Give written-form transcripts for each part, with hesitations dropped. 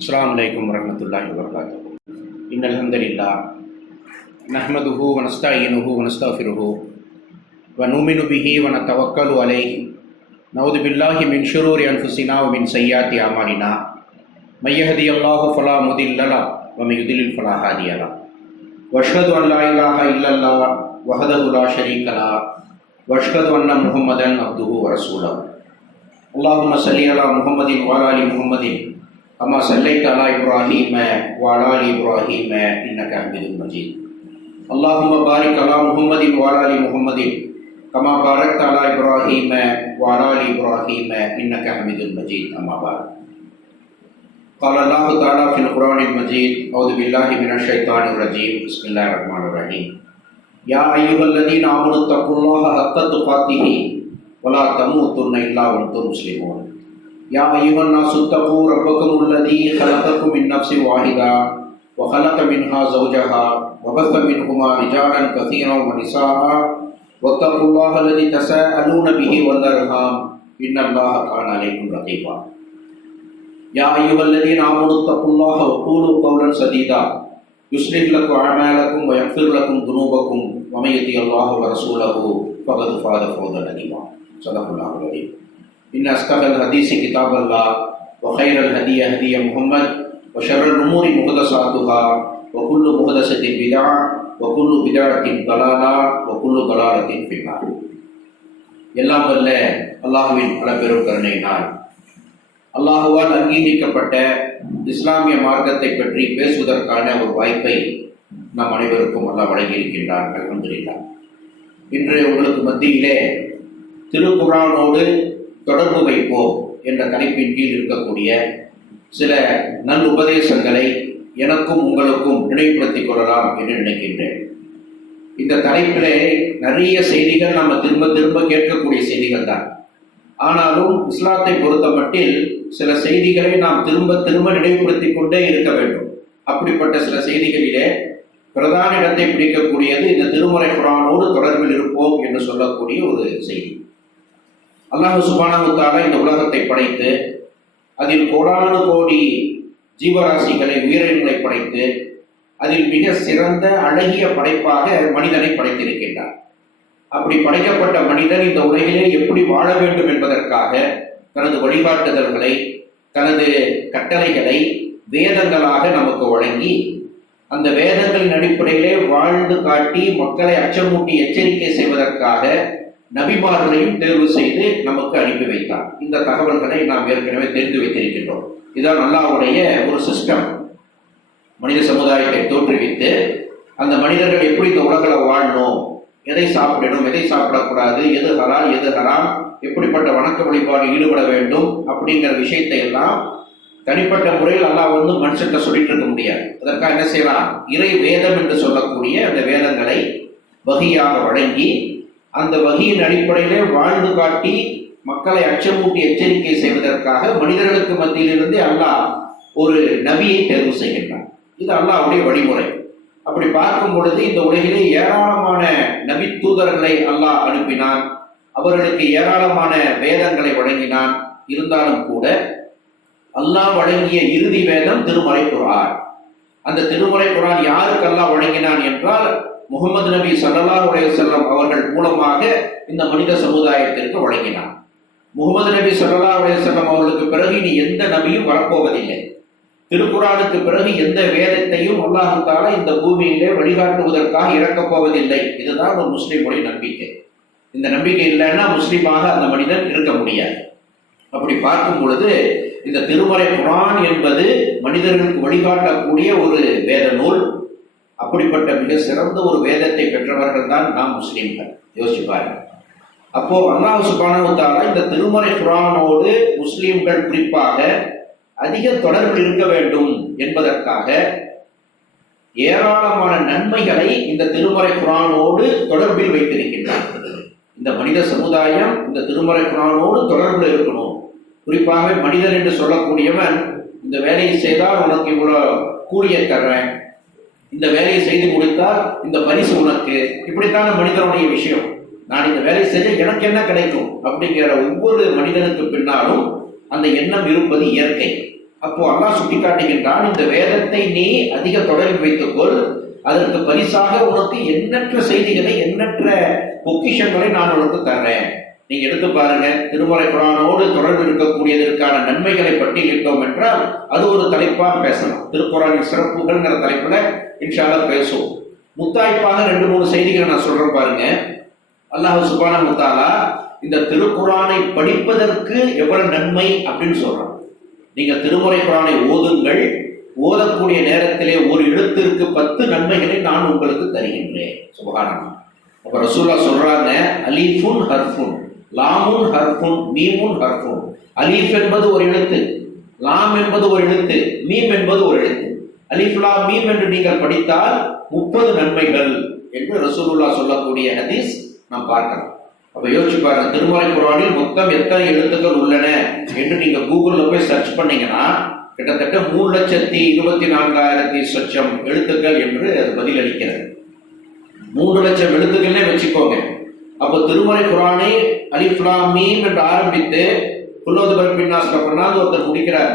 அஸ்ஸலாமு அலைக்கும் வரஹ்மத்துல்லாஹி வபரகாத்துஹு. இன்னல் ஹம்தலில்லாஹ் நஹ்மதுஹு வ நஸ்தஈனுஹு வ நஸ்தக்ஃபிருஹு வ நுமினு பிஹி வ நதவக்கலு அலைஹி நஊது பில்லாஹி மின் ஷுரூரி அன்ஃபுஸினா வ மின் ஸய்யிஆத்தி அமாலினா மை யஹ்தியல்லாஹு ஃபலா முதில்ல லஹு வ மை யுத்லில் ஃபலா ஹாதிய லஹு வ அஷ்ஹது அன் லா இலாஹ இல்லல்லாஹ் வஹ்தஹு லா ஷரீக லஹு வ அஷ்ஹது அன்ன முஹம்மதன் அப்துஹு வ ரசூலுஹு. அல்லாஹும்ம ஸல்லி அலா முஹம்மதின் வ அலா ஆலி முஹம்மதின் கமா ஸல்லைத அலா இப்ராஹீம வ அலா ஆலி இப்ராஹீம இன்னக ஹமீதும் மஜீத். அல்லாஹும்ம பாரிக் அலா முஹம்மதின் வ அலா ஆலி முஹம்மதின் கமா பாரக்த அலா இப்ராஹீம வ அலா ஆலி இப்ராஹீம இன்னக ஹமீதும் மஜீத். அம்மா பாரக். قال الله تعالى في القرآن المجيد أعوذ بالله من الشيطان الرجيم بسم الله الرحمن الرحيم يا أيها الذين آمنوا اتقوا الله حق تقاته ولا تموتن إلا وأنتم مسلمون يا أيها الناس اتقوا ربكم الذي خلقكم من نفس واحدة وخلق منها زوجها وبث منهما رجالا كثيرا ونساء واتقوا الله الذي تساءلون به والأرحام إن الله كان عليكم رقيبا يا أيها الذين آمنوا اتقوا الله وقولوا قولا سديدا يصلح لكم أعمالكم ويغفر لكم ذنوبكم ومن يطع الله ورسوله فقد فاز فوزا عظيما. صدق الله العظيم. إن أصدق الحديث كتاب الله وخير الهدي هدي محمد وشر الأمور محدثاتها وكل محدثة بدعة وكل بدعة ضلالة وكل ضلالة في النار. எல்லாம் வல்ல அல்லாஹ்வின் அளப்பெரும் கருணையினால் அல்லாஹுவால் அங்கீகரிக்கப்பட்ட இஸ்லாமிய மார்க்கத்தை பற்றி பேசுவதற்கான ஒரு வாய்ப்பை நாம் அனைவருக்கும் அல்லாஹ் வழங்கியிருக்கின்றான். அல்ஹம்துலில்லாஹ். இன்று உங்களுக்கு மத்தியிலே திருக்குர்ஆனோடு தொடர்பு வைப்போம் என்ற தலைப்பின் கீழ் இருக்கக்கூடிய சில நல் உபதேசங்களை எனக்கும் உங்களுக்கும் நினைவுபடுத்திக் கொள்ளலாம் என்று நினைக்கின்றேன். இந்த தலைப்பிலே நிறைய செய்திகள் நம்ம திரும்ப திரும்ப கேட்கக்கூடிய செய்திகள் தான். ஆனாலும் இஸ்லாத்தை பொறுத்த மட்டில் சில செய்திகளை நாம் திரும்ப திரும்ப நினைவுபடுத்திக் கொண்டே இருக்க வேண்டும். அப்படிப்பட்ட சில செய்திகளிலே பிரதான இடத்தை பிடிக்கக்கூடியது இந்த திருமறை குர்ஆனோடு தொடர்பில் இருப்போம் என்று சொல்லக்கூடிய ஒரு செய்தி. அல்லாஹ் சுப்ஹானஹு வ தஆலா இந்த உலகத்தை படைத்து அதில் கோடானு கோடி ஜீவராசிகளை உயிரினங்களை படைத்து அதில் மிக சிறந்த அழகிய படைப்பாக மனிதனை படைத்திருக்கின்றார். அப்படி படைக்கப்பட்ட மனிதன் இந்த உலகிலே எப்படி வாழ வேண்டும் என்பதற்காக தனது வழிகாட்டுதல்களை தனது கட்டளைகளை வேதங்களாக நமக்கு வழங்கி அந்த வேதங்களின் அடிப்படையிலே வாழ்ந்து காட்டி மக்களை அச்சமூட்டி எச்சரிக்கை செய்வதற்காக நபிமார்களையும் தேர்வு செய்து நமக்கு அனுப்பி வைத்தார். இந்த தகவல்களை நாம் ஏற்கனவே தெரிந்து வைத்திருக்கின்றோம். இதுதான் அல்லாஹ்வுடைய ஒரு சிஸ்டம். மனித சமுதாயத்தை தோற்றுவித்து அந்த மனிதர்கள் எப்படி இந்த உலகில் வாழணும், எதை சாப்பிடணும், எதை சாப்பிடக்கூடாது, எது ஹலால் எது ஹராம், எப்படிப்பட்ட வணக்க வழிபாடு ஈடுபட வேண்டும் அப்படிங்கிற விஷயத்தை எல்லாம் தனிப்பட்ட முறையில் அல்லாஹ் மனுஷன்கிட்ட சொல்லிட்டு இருக்க முடியாது. அதற்காக என்ன செய்யலாம், இறை வேதம் என்று சொல்லக்கூடிய அந்த வேதங்களை வகியாக வழங்கி அந்த வகியின் அடிப்படையிலே வாழ்ந்து காட்டி மக்களை அச்சமூட்டி எச்சரிக்கை செய்வதற்காக மனிதர்களுக்கு மத்தியிலிருந்து அல்லாஹ் ஒரு நபியை தேர்வு செய்கின்றான். இது அல்லாஹ்வுடைய வழிமுறை. அப்படி பார்க்கும் பொழுது இந்த உலகிலே ஏராளமான நபி தூதர்களை அல்லாஹ் அனுப்பினான். அவர்களுக்கு ஏராளமான வேதங்களை வழங்கினான். இருந்தாலும் கூட அல்லாஹ் வழங்கிய இறுதி வேதம் திருமறை குர்ஆன். அந்த திருமறை குர்ஆன் யாருக்கு அல்லாஹ் வழங்கினான் என்றால் முஹம்மது நபி ஸல்லல்லாஹு அலைஹி வஸல்லம் அவர்கள் மூலமாக இந்த மனித சமுதாயத்திற்கு வழங்கினான். முஹம்மது நபி ஸல்லல்லாஹு அலைஹி வஸல்லம் அவர்களுக்கு பிறகு இனி எந்த நபியும் வரப்போவதில்லை. திருக்குர்ஆனுக்கு பிறகு எந்த வேதத்தையும் அல்லாஹ் தஆலா இந்த பூமியிலே வழிகாட்டுவதற்காக இறக்கப் போவதில்லை. இதுதான் ஒரு முஸ்லிமுடைய நம்பிக்கை. இந்த நம்பிக்கை இல்லைன்னா முஸ்லீமாக அந்த மனிதன் இருக்க முடியாது. அப்படி பார்க்கும் பொழுது இந்த திருமறை குர்ஆன் என்பது மனிதர்களுக்கு வழிகாட்டக்கூடிய ஒரு வேத நூல். அப்படிப்பட்ட மிக சிறந்த ஒரு வேதத்தை பெற்றவர்கள் தான் நாம் முஸ்லீம்கள். யோசிப்பார்கள். அப்போ அல்லாஹ் சுப்ஹானஹு வ தஆலா இந்த திருமறை குர்ஆனோடு முஸ்லீம்கள் குறிப்பாக அதிக தொடர்பில் இருக்க வேண்டும் என்பதற்காக ஏராளமான நன்மைகளை இந்த திருமறை குர்ஆனோடு தொடர்பில் வைத்திருக்கின்றார்கள். இந்த மனித சமுதாயம் இந்த திருமறை குர்ஆனோடு தொடர்பில் இருக்கணும். குறிப்பாக மனிதன் என்று சொல்லக்கூடியவன் இந்த வேலையை செய்தால் உனக்கு இவ்வளவு கூலியை தர்றேன், இந்த வேலையை செய்து முடித்தால் இந்த பரிசு உனக்கு, இப்படித்தான மனிதனுடைய விஷயம். நான் இந்த வேலையை செய்ய எனக்கு என்ன கிடைக்கும் அப்படிங்கிற ஒவ்வொரு மனிதனுக்கு பின்னாலும் அந்த எண்ணம் இருப்பது இயற்கை. அப்போ அல்லாஹ் சுட்டிக்காட்டுகின்றான், இந்த வேதத்தை நீ அதிக தொடர்பில் வைத்துக்கொள், அதற்கு பரிசாக உனக்கு எண்ணற்ற செய்திகளை, எண்ணற்ற பொக்கிஷங்களை நான் உனக்கு தர்றேன். நீங்க எடுத்து பாருங்க, திருமறை குர்ஆனோடு தொடர்பு இருக்கக்கூடியதற்கான நன்மைகளை பட்டியலிட்டோம் என்றால் அது ஒரு தலைப்பாக பேசலாம். திருக்குர்ஆனின் சிறப்புகள்ங்கிற தலைப்புல இன்ஷா அல்லாஹ் பேசுவோம். முத்தாய்ப்பாக 2-3 செய்திகளை நான் சொல்றேன் பாருங்க. அல்லாஹ் சுப்ஹானஹு வ தஆலா இந்த திருக்குர்ஆனை படிப்பதற்கு எவ்வளவு நன்மை அப்படின்னு சொல்றான். நீங்க திருமறை குர்ஆனை ஓதுங்கள், ஓதக்கூடிய நேரத்திலே ஒரு எழுத்திற்கு 10 நன்மைகளை நான் உங்களுக்கு தருகின்றேன். சுப்ஹானல்லாஹ். அப்ப ரசூலுல்லாஹ் சொல்றாங்க, அலீஃபுன் ஹர்ஃபுன், லாமுன் ஹர்ஃபுன், மீமுன் ஹர்ஃபுன். அலீஃப் என்பது ஒரு எழுத்து, லாம் என்பது ஒரு எழுத்து, மீம் என்பது ஒரு எழுத்து. அலீஃப் லாம் மீம் என்று நீங்கள் படித்தால் 30 நன்மைகள் என்று ரசூலுல்லாஹ் சொல்லக்கூடிய ஹதீஸ் நாம் பார்க்கலாம். அப்ப யோசிச்சு பாருங்க, திருமறை குர்ஆனில் மொத்தம் எத்தனை எழுத்துக்கள் உள்ளன என்று நீங்க கூகுள்ல போய் சர்ச் பண்ணீங்கன்னா கிட்டத்தட்ட 3,24,000 சொச்சம் எழுத்துக்கள் என்று அது பதிலளிக்கிறது. 3 லட்சம் எழுத்துக்கள்னே வச்சுக்கோங்க. அப்போ திருமறை குர்ஆனை அலிஃப் லாம் மீம் என்று ஆரம்பித்து குல்லூது பர்பின்னாஸ் பண்ணாது ஒருத்தர் முடிக்கிறார்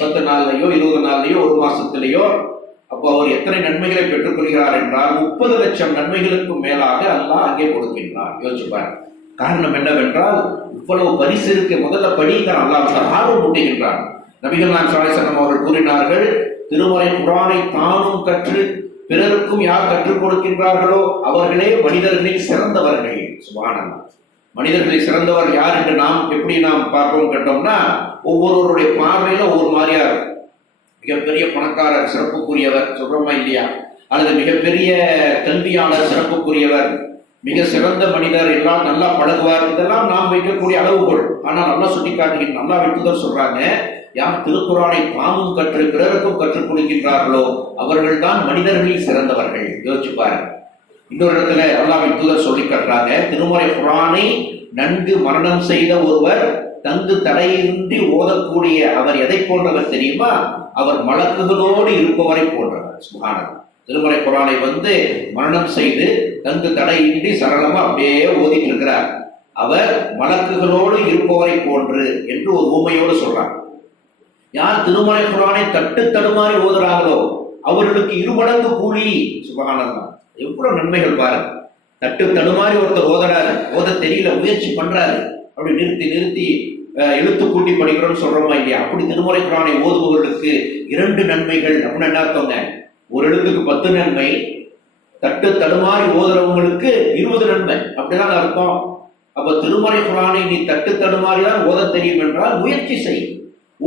10 நாள்லையோ 20 நாள்லையோ 1 மாசத்திலேயோ. அப்போ அவர் எத்தனை நன்மைகளை பெற்றுக் கொள்கிறார் என்றால் 30 லட்சம் நன்மைகளுக்கும் மேலாக அல்லாஹ் அங்கே கொடுக்கின்றார். யோசிப்பார். காரணம் என்னவென்றால் இவ்வளவு பரிசு இருக்கு, முதல்ல படிக்கிறார், அல்லாஹ் ஆர்வம் ஊட்டுகின்றார். நபிகள் நாயகம் ஸல்லல்லாஹு அலைஹி வஸல்லம் அவர்கள் கூறினார்கள், திருமறை குர்ஆனை தானும் கற்று பிறருக்கும் யார் கற்றுக் கொடுக்கின்றார்களோ அவர்களே மனிதர்களில் சிறந்தவர்கள். சுப்ஹானல்லாஹ். மனிதர்களில் சிறந்தவர் யார் என்று நாம் எப்படி பார்ப்போம் கேட்டோம்னா, ஒவ்வொருவருடைய பார்வையில ஒவ்வொரு மாதிரியா இருக்கும். மிகப்பெரிய பணக்காரர் சிறப்புக்குரியவர் சொல்றோமா இல்லையா, அல்லது மிகப்பெரிய கல்வியாளர் சிறப்புக்குரியவர், மிக சிறந்த மனிதர், எல்லாம் நல்லா பழகுவார், இதெல்லாம் நாம் வைக்கக்கூடிய அளவுகோல். ஆனால் நல்லா சுட்டி காட்டுகின்ற அல்லாஹ்வின் தூதர் சொல்றாங்க, யார் திருக்குர்ஆனை தாமும் கற்று பிறருக்கும் கற்றுக் கொடுக்கின்றார்களோ அவர்கள் தான் மனிதர்களில் சிறந்தவர்கள். யோசிச்சு பாருங்க. இன்னொரு இடத்துல அல்லாஹ்வின் தூதர் சொல்லி காட்டுறாங்க, திருமறை குர்ஆனை நன்கு மரணம் செய்த ஒருவர் தங்கு தடையின்றி ஓதக்கூடிய அவர் எதை போன்றவர் தெரியுமா? அவர் மலக்குகளோடு இருப்பவரை போன்றவர். சுப்ஹானல்லாஹ். திருமறை குர்ஆனை மரணம் செய்து தங்கு தடையின்றி சரளமா அப்படியே ஓதிட்டு இருக்கிறார், அவர் மலக்குகளோடு இருப்பவரை போன்று என்று ஒரு உண்மையோடு சொல்றார். யார் திருமறை குர்ஆனை தட்டு தடுமாறி ஓதுறாங்களோ அவர்களுக்கு 2 மடங்கு கூலி. சுப்ஹானல்லாஹ். எவ்வளவு நன்மைகள் பாருங்க. தட்டு தடுமாறி ஒருத்தர் ஓதுறாரு, ஓத தெரியல, முயற்சி பண்றாரு, அப்படி நிறுத்தி எழுத்து கூட்டி படிக்கிறோம்னு சொல்றோமா இல்லையா, அப்படி திருமறை குர்ஆனை ஓதுபவர்களுக்கு 2 நன்மைகள். அப்படின்னு என்ன அர்த்தங்க? ஒரு எழுத்துக்கு 10 நன்மை, தட்டு தடுமாறி ஓதுறவங்களுக்கு 20 நன்மை, அப்படிதான் அர்த்தம். அப்ப திருமறை குர்ஆனை நீ தட்டு தடுமாறிதான் ஓத தெரியும் என்றால் முயற்சி செய்,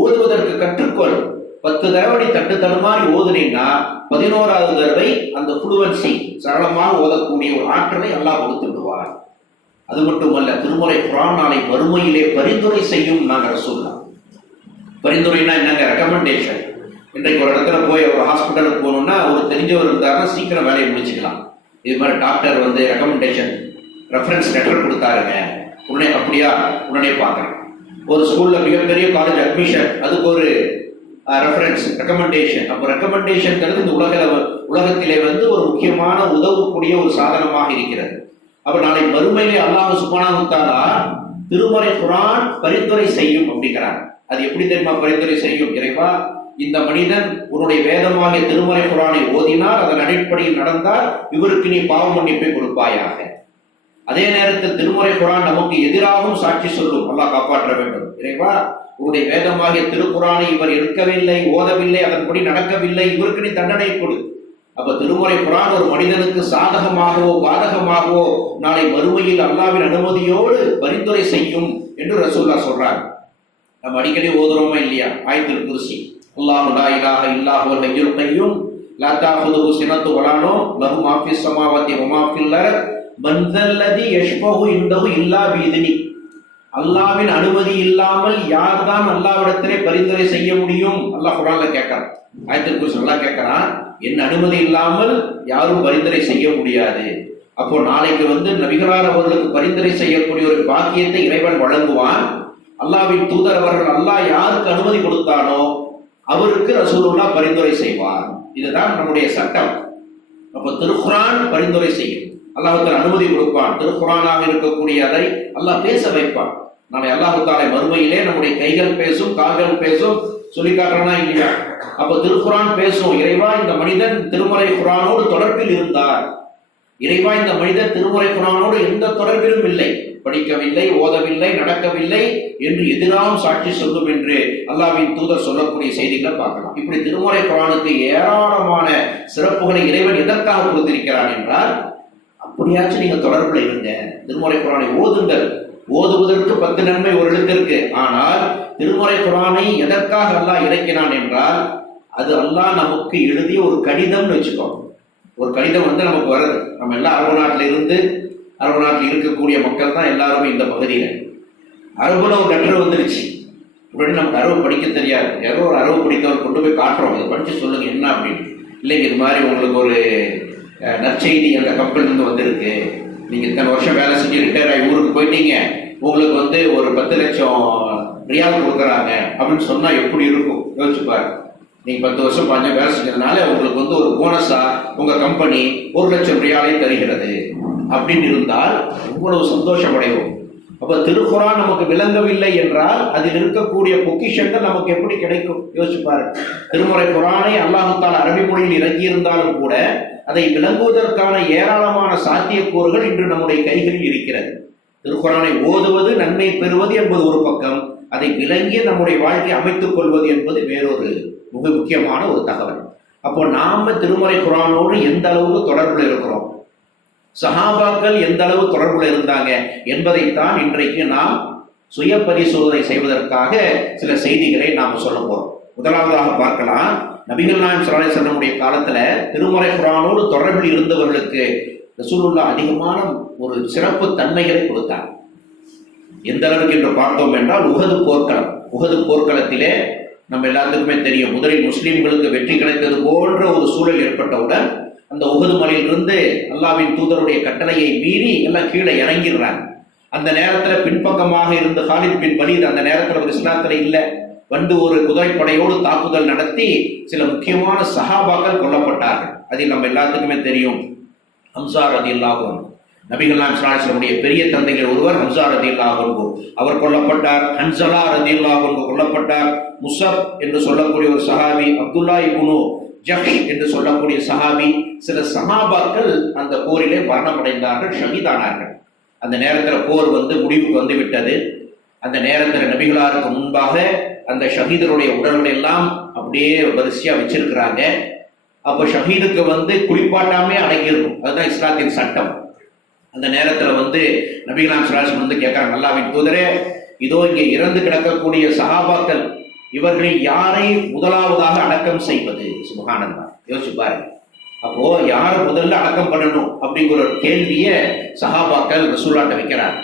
ஓதுவதற்கு கற்றுக்கொள். 10 தடவை நீ தட்டு தடுமாறி ஓதுனீங்கன்னா 11வது தடவை அந்த ஃப்ளூவன்சி, சரளமாக ஓதக்கூடிய ஒரு ஆற்றலை அல்லாஹ் கொடுத்து விடுவார். அது மட்டுமல்ல, திருமறை குர்ஆன் நாளை வறுமையிலே பரிந்துரை செய்யும். நாங்கள் சொல்லலாம், பரிந்துரைனா என்னங்க? ரெக்கமெண்டேஷன். இன்றைக்கு ஒரு இடத்துல போய் ஒரு ஹாஸ்பிட்டலுக்கு போகணும்னா ஒரு தெரிஞ்சவர் இருந்தாருன்னா சீக்கிரம் வேலையை முடிச்சுக்கலாம். இது மாதிரி டாக்டர் ரெக்கமெண்டேஷன் ரெஃபரன்ஸ் லெட்டர் கொடுத்தாருங்க, உடனே அப்படியா உடனே பார்க்குறேன். ஒரு ஸ்கூல்ல மிகப்பெரிய காலேஜ் அட்மிஷன், அதுக்கு ஒரு ரெஃபரன்ஸ் ரெக்கமெண்டேஷன். அப்போ ரெக்கமெண்டேஷன்ங்கிறது இந்த உலகத்திலே ஒரு முக்கியமான உதவக்கூடிய ஒரு சாதனமாக இருக்கிறது. அப்ப நாளை மறுமையிலே அல்லாஹ் சுப்ஹானஹு வ தஆலா திருமறை குர்ஆன் பரிந்துரை செய்யும் அப்படிங்கிறார். அது எப்படி தெரியுமா பரிந்துரை செய்யும்? இறைவா, இந்த மனிதன் உன்னுடைய வேதமாகிய திருமறை குர்ஆனை ஓதினார், அதன் அடிப்படையில் நடந்தால் இவருக்கு நீ பாவ மன்னிப்பை கொடுப்பாயாக. அதே நேரத்தில் திருமறை குர்ஆன் நமக்கு எதிராகவும் சாட்சி சொல்லும். அல்லாஹ் காப்பாற்ற வேண்டும். இறைவா, உன்னுடைய வேதமாகிய திருக்குர்ஆனை இவர் எடுக்கவில்லை, ஓதவில்லை, அதன்படி நடக்கவில்லை, இவருக்கு நீ தண்டனை கொடு. அப்ப திருமறை குர்ஆன் ஒரு மனிதனுக்கு சாதகமாகவோ பாதகமாகவோ நாளை மறுமையில் அல்லாஹ்வின் அனுமதியோடு பரிந்துரை செய்யும் என்று ரசூலுல்லாஹ் சொல்றாங்க. நம்ம அடிக்கடி ஓதுறோமா இல்லையா ஆயத்துல் குர்சி, அல்லாஹு லா இலாஹ இல்லா ஹுவல் ஹய்யுல் கய்யூம் லா தஅஹுதுஹு சினத்து வலா நௌம் லஹு மா ஃபிஸ் ஸமாவாதி வ மா ஃபில் அர்த் மன் ஸல்லதி யஷ்ஃபஹு இன்தஹு இல்லா பிஇذنி. அல்லாஹ்வின் அனுமதி இல்லாமல் யார்தான் அல்லாஹ்விடத்திலே பரிந்துரை செய்ய முடியும்? அல்லாஹ் குர்ஆன்ல கேட்கிறான். ஆயத்துல் குர்சி அல்லாஹ் கேட்கிறான், என் அனுமதி இல்லாமல் யாரும் பரிந்துரை செய்ய முடியாது. அப்போ நாளைக்கு நபிகளார் அவர்களுக்கு பரிந்துரை செய்யக்கூடிய ஒரு பாக்கியத்தை இறைவன் வழங்குவான். அல்லாஹ்வின் தூதர் அவர்கள் அல்லாஹ் யாருக்கு அனுமதி கொடுத்தானோ அவருக்கு ரசூலுல்லாஹ் பரிந்துரை செய்வார். இதுதான் நம்முடைய சட்டம். அப்போ திருக்குர்ஆன் பரிந்துரை செய்யும், அல்லாஹ் தஆலா அனுமதி கொடுப்பான். திருக்குர்ஆனாக இருக்கக்கூடிய அதை அல்லாஹ் பேச வைப்பான். நாளை அல்லாஹ் தஆலா மறுமையிலே நம்முடைய கைகள் பேசும், கால்கள் பேசும், சொல்லி காட்டுறானா இல்லையா? அப்ப திருக்குரான் பேசும், இறைவா இந்த மனிதன் திருமறை குரானோடு தொடர்பில் இருந்தார், இறைவா இந்த மனிதன் திருமறை குரானோடு எந்த தொடர்பிலும் இல்லை, படிக்கவில்லை, ஓதவில்லை, நடக்கவில்லை என்று எதிராகவும் சாட்சி சொல்லும் என்று அல்லாஹ்வின் தூதர் சொல்லக்கூடிய செய்திகளை பார்க்கலாம். இப்படி திருமறை குரானுக்கு ஏராளமான சிறப்புகளை இறைவன் எதற்காக கொடுத்திருக்கிறான் என்றால், அப்படியாச்சும் நீங்க தொடர்புல இருங்க, திருமறை குரானை ஓதுங்கள். ஓதுவதற்கு 10 நன்மை ஒரு எழுத்திற்கு. ஆனால் திருமறை குரானை எதற்காக அல்லாஹ் இறக்கினான் என்றால், அது அல்லாஹ் நமக்கு எழுதிய ஒரு கடிதம்னு வச்சுக்கோ. ஒரு கடிதம் வந்து நமக்கு வருது. நம்ம எல்லாம் அரபு நாட்டில் இருக்கக்கூடிய மக்கள் தான் எல்லாருமே இந்த பகுதியில். அரபுல ஒரு லெட்டர் வந்துருச்சு. இப்படி நமக்கு அரபு படிக்க தெரியாது. ஏதோ ஒரு அரபு படித்தவர் கொண்டு போய் காட்டுறோம், இதை படித்து சொல்லுங்க என்ன அப்படின்னு. இல்லைங்க, இது மாதிரி உங்களுக்கு ஒரு நற்செய்தி அந்த கம்பெனிலேருந்து வந்திருக்கு, நீங்கள் இத்தனை வருஷம் வேலை செஞ்சு ரிட்டையர் ஆகி ஊருக்கு போயிட்டீங்க, உங்களுக்கு வந்து ஒரு 10 லட்சம் ரியால் கொடுக்குறாங்க அப்படின்னு சொன்னால் எப்படி இருக்கும் யோசிச்சுப்பாரு. நீங்கள் 10 வருஷம் 5 வேலை செஞ்சதுனால உங்களுக்கு வந்து ஒரு போனஸாக உங்கள் கம்பெனி 1 லட்சம் ரியாலை தருகிறது அப்படின்னு இருந்தால் இவ்வளவு சந்தோஷம் அடைவோம். அப்போ திருக்குரான் நமக்கு விளங்கவில்லை என்றால் அதில் இருக்கக்கூடிய பொக்கிஷங்கள் நமக்கு எப்படி கிடைக்கும் யோசிச்சுப்பாரு. திருமுறை குரானை அல்லாஹ் தஆலா அரபி மொழியில் இறங்கியிருந்தாலும் கூட அதை விளங்குவதற்கான ஏராளமான சாத்தியக்கூறுகள் இன்று நம்முடைய கைகளில் இருக்கிறது. திருக்குரானை ஓதுவது, நன்மை பெறுவது என்பது ஒரு பக்கம், அதை விளங்கிய நம்முடைய வாழ்க்கையை அமைத்துக் கொள்வது என்பது வேறொரு மிக முக்கியமான ஒரு தகவல். அப்போ நாம திருமறை குரானோடு எந்த அளவுக்கு தொடர்புல இருக்கிறோம், சஹாபாக்கள் எந்த அளவு தொடர்புல இருந்தாங்க என்பதைத்தான் இன்றைக்கு நாம் சுய பரிசோதனை செய்வதற்காக சில செய்திகளை நாம் சொல்ல போறோம். முதலாவதாக பார்க்கலாம், நபிகள் நாயகம் ஸல்லல்லாஹு அலைஹி வஸல்லம் காலத்துல திருமறை குரானோடு தொடர்பில் இருந்தவர்களுக்கு ரசூலுல்லாஹ் அதிகமான ஒரு சிறப்பு தன்மைகளை கொடுத்தார். எந்த அளவுக்கு என்று பார்த்தோம் என்றால், உஹது போர்க்களத்திலே நம்ம எல்லாத்துக்குமே தெரியும், முதலில் முஸ்லிம்களுக்கு வெற்றி கிடைத்தது போன்ற ஒரு சூழல் ஏற்பட்டவுடன் அந்த உஹது மலையிலிருந்து அல்லாஹ்வின் தூதருடைய கட்டளையை மீறி எல்லாம் கீழே இறங்கிடுறாங்க. அந்த நேரத்தில் பின்பக்கமாக இருந்த காலித் பின் வலீத் அந்த நேரத்தில் ஒரு இஸ்லாத்தில் இல்லை, வந்து ஒரு குதிரைப்படையோடு தாக்குதல் நடத்தி சில முக்கியமான சஹாபாக்கள் கொல்லப்பட்டார்கள். அதில் நம்ம எல்லாத்துக்குமே தெரியும் ஹம்ஸா ரலியல்லாஹு அன்ஹு, நபிகள் நாயகம் ஸல்லல்லாஹு அலைஹி வஸல்லம் பெரிய தந்தைகள் ஒருவர் ஹம்ஸா ரலியல்லாஹு அன்ஹு, அவர் கொல்லப்பட்டார். ஹன்ஸலா ரலியல்லாஹு அன்ஹு கொல்லப்பட்டார். முஸப் என்று சொல்லக்கூடிய ஒரு சஹாபி, அப்துல்லா இப்னு ஜஹ்ஷ் என்று சொல்லக்கூடிய சஹாபி, சில சஹாபாக்கள் அந்த போரிலே மரணமடைந்தார்கள், ஷஹீதானார்கள். அந்த நேரத்தில் போர் வந்து முடிவுக்கு வந்து விட்டது. அந்த நேரத்தில் நபிகளாருக்கு முன்பாக அந்த ஷஹீதருடைய உடல்களை எல்லாம் அப்படியே வரிசையா வச்சிருக்கிறாங்க. அப்போ ஷஹீதுக்கு வந்து குளிப்பாட்டாமே அடங்கியிருக்கும், அதுதான் இஸ்லாத்தின் சட்டம். அந்த நேரத்தில் வந்து நபிகள் ஸல்லல்லாஹு வந்து கேட்கறாங்க, அல்லாஹ்வின் தூதரே, இதோ இங்கே இறந்து கிடக்கக்கூடிய சஹாபாக்கள், இவர்களில் யாரை முதலாவதாக அடக்கம் செய்வது? சுப்ஹானல்லாஹ், யோசிச்சு பாருங்க. அப்போ யாரை முதல்ல அடக்கம் பண்ணணும் அப்படிங்கிற ஒரு கேள்வியை சஹாபாக்கள் ரசூலுல்லாஹ்ட்ட வைக்கிறாங்க.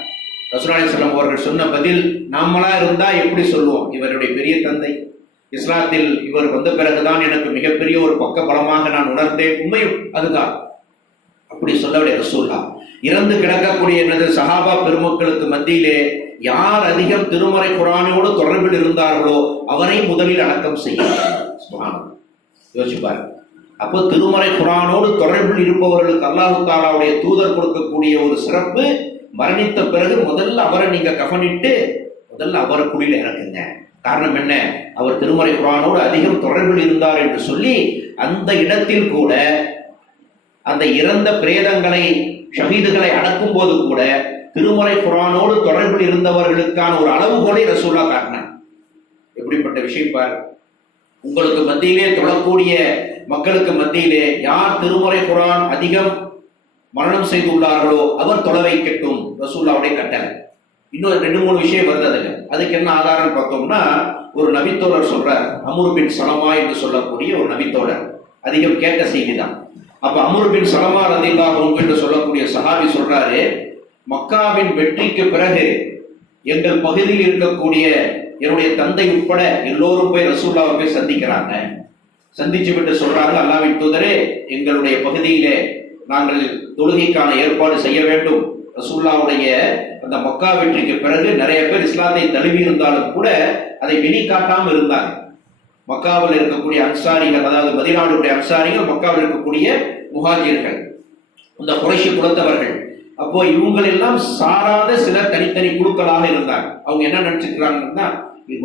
ரசூலுல்லாஹி ஸல்லல்லாஹு அலைஹி வஸல்லம் அவர்கள் சொன்ன பதில், நாமளா இருந்தா எப்படி சொல்லுவோம், இவருடைய பெரிய தந்தை, இஸ்லாத்தில் இவர் வந்த பிறகுதான் எனக்கு மிகப்பெரிய ஒரு பக்க பலமாக நான் உணர்ந்தேன், உண்மையும் அதுதான். அப்படி சொல்லவில்லை ரசூலுல்லாஹ். இறந்து கிடக்கக்கூடிய எனது சஹாபா பெருமக்களுக்கு மத்தியிலே யார் அதிகம் திருமறை குரானோடு தொடர்பில் இருந்தார்களோ அவரை முதலில் அடக்கம் செய்கிறார். யோசிப்பார். அப்போ திருமறை குரானோடு தொடர்பில் இருப்பவர்களுக்கு அல்லாஹ் தஆலாவுடைய தூதர் கொடுக்கக்கூடிய ஒரு சிறப்பு, மரணித்த பிறகு முதல்ல அவரை நீங்க கஃனிட்டு முதல்ல அவரை குழியில இறக்குங்க. காரணம் என்ன? அவர் திருமறை குரானோடு அதிகம் தொடர்பில் இருந்தார் என்று சொல்லி அந்த இடத்தில் கூட அந்த இறந்த பிரேதங்களை, ஷஹீதுகளை அடக்கும் போது கூட திருமறை குரானோடு தொடர்பில் இருந்தவர்களுக்கான ஒரு அளவுகோலை ரசூலுல்லாஹ் காட்டினார். எப்படிப்பட்ட விஷயம் பாரு. உங்களுக்கு மத்தியிலே தொழக்கூடிய மக்களுக்கு மத்தியிலே யார் திருமறை குரான் அதிகம் மரணம் செய்துள்ளார்களோ அவர் தொலை வைக்கட்டும், ரசூலுல்லாஹ்வுடைய கட்டளை. இன்னும் 2-3 விஷயம் வருது அதுல. அதுக்கு என்ன ஆதாரம் பார்த்தோம்னா, ஒரு நபித்தோழர் சொல்றார், அம்ர் பின் சலமா என்று சொல்லக்கூடிய ஒரு நபித்தோழர், அதிகம் கேட்ட செய்தி தான். அப்ப அம்ர் பின் சலமா ரலியல்லாஹு அன்ஹு என்று சொல்லக்கூடிய சஹாபி சொல்றாரு, மக்காவின் வெற்றிக்கு பிறகு எங்கள் பகுதியில் இருக்கக்கூடிய என்னுடைய தந்தை உட்பட எல்லோரும் போய் ரசூலுல்லாஹ்வை போய் சந்திக்கிறாங்க. சந்திச்சு விட்டு சொல்றாங்க, அல்லாஹ்வின் தூதரே, எங்களுடைய பகுதியிலே நாங்கள் தொழுகைக்கான ஏற்பாடு செய்ய வேண்டும். ரசூலுல்லாஹ்வுடைய அந்த மக்கா வெற்றிக்கு பிறகு நிறைய பேர் இஸ்லாத்தை தழுவி இருந்தாலும் கூட அதை வெளிக்காட்டாமல் இருந்தாங்க. மக்காவில் இருக்கக்கூடிய அன்சாரிகள், அதாவது மதீனாவுடைய அன்சாரிகள், மக்காவில் இருக்கக்கூடிய முஹாஜிர்கள், இந்த குறைஷி குலத்தவர்கள். அப்போ இவங்களெல்லாம் சாராத சிலர் தனித்தனி குழுக்களாக இருந்தாங்க. அவங்க என்ன நினைச்சிருக்கிறாங்கன்னா,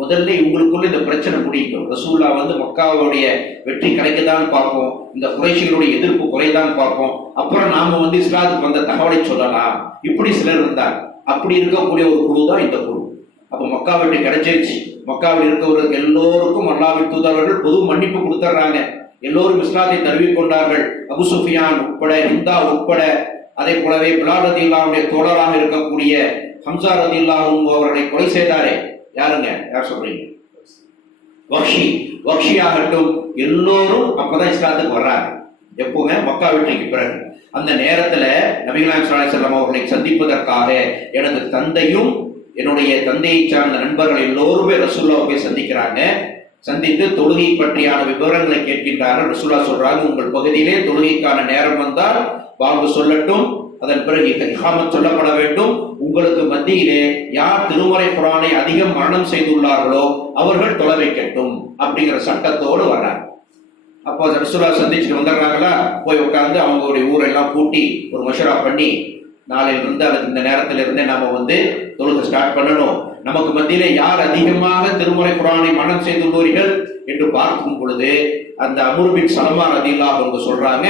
முதல்ல இவங்களுக்குள்ள இந்த பிரச்சனை முடியும். ரசூல்லா மக்காவுடைய வெற்றி கிடைக்கதான் பார்ப்போம், இந்த குறைஷிகளுடைய எதிர்ப்பு குறைதான் பார்ப்போம், அப்புறம் நாம இஸ்லாத்துக்கு வந்த தகவலை சொல்லலாம். இப்படி சிலர் இருந்தார். அப்படி இருக்கக்கூடிய ஒரு குழு தான் இந்த குழு. அப்ப மக்கா வெற்றி கிடைச்சிருச்சு. மக்காவில் இருக்கவர்களுக்கு எல்லோருக்கும் அல்லாஹ்வின் தூதர்கள் பொது மன்னிப்பு கொடுத்துட்றாங்க. எல்லோரும் இஸ்லாத்தை தழுவிக்கொண்டார்கள். அபு சுஃபியான் உட்பட, ஹிந்தா உட்பட, அதே போலவே பிலால் ரலியல்லாஹுடைய தோழராக இருக்கக்கூடிய ஹம்சா ரலியல்லாஹு அவர்களை கொலை செய்தாரே, யாருங்க? யார் சொல்றீங்க? வக்ஷி ஆகட்டும், எல்லோரும் அப்பதான் இஸ்லாத்துக்கு வர்றாங்க. எப்போங்க? மக்கா வெற்றிக்கு பிறகு. அந்த நேரத்துல நபிகள் நாயகம் ஸல்லல்லாஹு அலைஹி வஸல்லம் அவர்களை சந்திப்பதற்காக எனது தந்தையும் என்னுடைய தந்தையை சார்ந்த நண்பர்கள் எல்லோருமே ரசூலுல்லாஹ் போய் சந்திக்கிறாங்க. சந்தித்து தொழுகை பற்றியான விவரங்களை கேட்கின்றார்கள். ரசூலுல்லாஹ் சொல்றாங்க, உங்கள் பகுதியிலே தொழுகைக்கான நேரம் வந்தால் வாங்க சொல்லட்டும், அதன் பிறகு இகாமத் சொல்லப்பட வேண்டும். உங்களுக்கு மத்தியிலே யார் திருமறை குர்ஆனை அதிகம் மரணம் செய்துள்ளார்களோ அவர்கள் தொலை வைக்கட்டும் அப்படிங்கிற சட்டத்தோடு வர்றாங்க. அப்போ ரசூலுல்லாஹ் சந்திச்சுட்டு வந்துடுறாங்களா, போய் உட்கார்ந்து அவங்களுடைய ஊரெல்லாம் கூட்டி ஒரு மஷரா பண்ணி, நாளையிலிருந்து அல்லது இந்த நேரத்துல இருந்தே நாம தொழுகை ஸ்டார்ட் பண்ணணும். நமக்கு மத்தியிலே யார் அதிகமாக திருமறை குர்ஆனை மரணம் செய்துள்ளீர்கள் என்று பார்க்கும் பொழுது அந்த அம்ர் பின் சலமா ரலியல்லாஹு அன்ஹு சொல்றாங்க,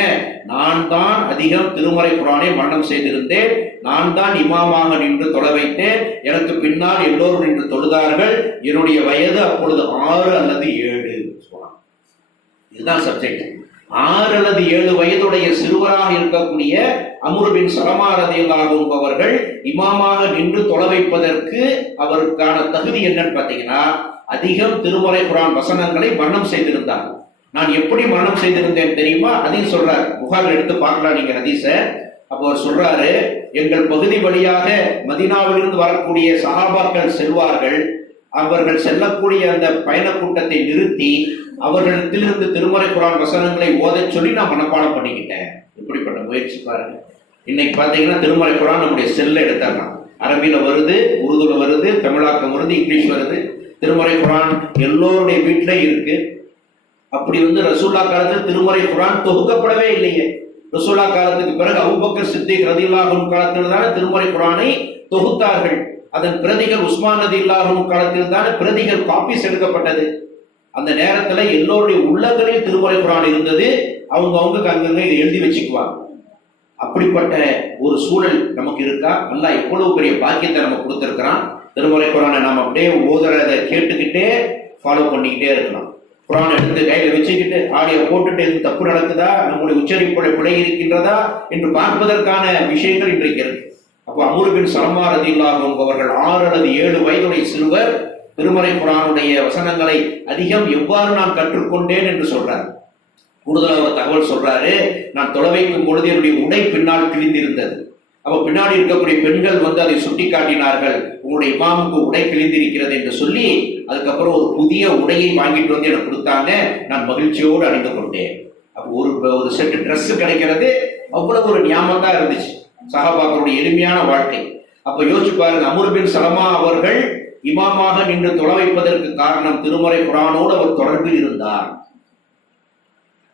நான் தான் அதிகம் திருமறை குர்ஆனை மரணம் செய்திருந்தேன், நான் தான் இமாமாக நின்று தொலை வைத்தேன், எனக்கு பின்னால் எல்லோரும் நின்று தொழுதார்கள், என்னுடைய வயது அப்பொழுது 6 அல்லது 7. இதுதான் சப்ஜெக்ட். 6 அல்லது 7 வயதுடைய சிறுவராக இருக்கக்கூடிய அம்ர் பின் சலமா ரலியல்லாஹு அன்ஹு அவர்கள் இமாமாக நின்று தொலை வைப்பதற்கு அவருக்கான தகுதி என்னன்னு பார்த்தீங்கன்னா, அதிகம் திருமறை குர்ஆன் வசனங்களை மரணம் செய்திருந்தார். நான் எப்படி மரணம் செய்திருந்தேன் தெரியுமா? அதையும் சொல்றார். புகாரில் எடுத்து பார்க்கலாம் நீங்க ஹதீஸ. அப்போ அவர் சொல்றாரு, எங்கள் பகுதி வழியாக மதீனாவிலிருந்து வரக்கூடிய சஹாபாக்கள் செல்வார்கள். அவர்கள் செல்லக்கூடிய அந்த பயண கூட்டத்தை நிறுத்தி அவர்களிடத்திலிருந்து திருமறை குர்ஆன் வசனங்களை ஓதச் சொல்லி நான் மனப்பாடம் பண்ணிக்கிட்டேன். இப்படிப்பட்ட முயற்சி பாருங்க. இன்னைக்கு பாத்தீங்கன்னா திருமறை குர்ஆன் நம்முடைய செல்ல எடுத்துடலாம். அரபியில வருது, உருதுல வருது, தமிழாக்கம் வருது, இங்கிலீஷ் வருது. திருமறை குர்ஆன் எல்லோருடைய வீட்டில இருக்கு. அப்படி ரசூலுல்லாஹ் காலத்தில் திருமறை குர்ஆன் தொகுக்கப்படவே இல்லையே. ரசூலுல்லாஹ் காலத்துக்கு பிறகு அபூபக்கர் சித்திக் ரலியல்லாஹு அன்ஹு காலத்தில் தான் திருமறை குர்ஆனை தொகுத்தார்கள். அதன் பிரதிகள் உஸ்மான் ரலியல்லாஹு அன்ஹு காலத்தில் தான் பிரதிகள் காப்பீஸ் எடுக்கப்பட்டது. அந்த நேரத்துல எல்லோருடைய உள்ளங்களில் திருமறை குர்ஆன் இருந்தது. அவங்களுக்கு அங்கங்க எழுதி வச்சுக்குவாங்க. அப்படிப்பட்ட ஒரு சூழல் நமக்கு இருக்கா? அல்லாஹ் எவ்வளவு பெரிய பாக்கியத்தை நமக்கு கொடுத்திருக்கிறான். திருமறை குர்ஆனை நாம் அப்படியே ஓதுறதை கேட்டுக்கிட்டே ஃபாலோ பண்ணிக்கிட்டே இருக்கலாம். குர்ஆனை எடுத்து கையில வச்சுக்கிட்டு ஆடியோ போட்டுட்டு எது தப்பு நடக்குதா, நம்முடைய உச்சரிப்புடைய பிழை இருக்கின்றதா என்று பார்ப்பதற்கான விஷயங்கள் இன்றைக்கு இருக்கு. அப்போ அம்ர் பின் சலமா ரலியல்லாஹு அன்ஹு அவர்கள் 6 அல்லது 7 வயதுடைய சிறுவர் திருமறை குர்ஆனுடைய வசனங்களை அதிகம் எவ்வாறு நான் கற்றுக்கொண்டேன் என்று சொல்றார். கூடுதலாக தகவல் சொல்றாரு, நான் தொலை வைக்கும் பொழுது என்னுடைய உடை பின்னால் கிழிந்திருந்தது. அப்ப பின்னாடி இருக்கக்கூடிய பெண்கள் அதை சுட்டி காட்டினார்கள், உங்களுடைய இமாமுக்கு உடை கிழிந்திருக்கிறது என்று சொல்லி அதுக்கப்புறம் ஒரு புதிய உடையை வாங்கிட்டு எனக்கு கொடுத்தாங்க. நான் மகிழ்ச்சியோடு அணிந்து கொண்டேன். அப்போ ஒரு செட் ட்ரெஸ் கிடைக்கிறது அவ்வளவு ஒரு ஞாபகமா இருந்துச்சு. சஹாபாக்களுடைய எளிமையான வாழ்க்கை. அப்ப யோசிச்சு பாருங்க, அம்ர் பின் சலமா அவர்கள் இமாமாக நின்று தொலை வைப்பதற்கு காரணம் திருமறை குர்ஆனோடு அவர் தொடர்பில் இருந்தார்.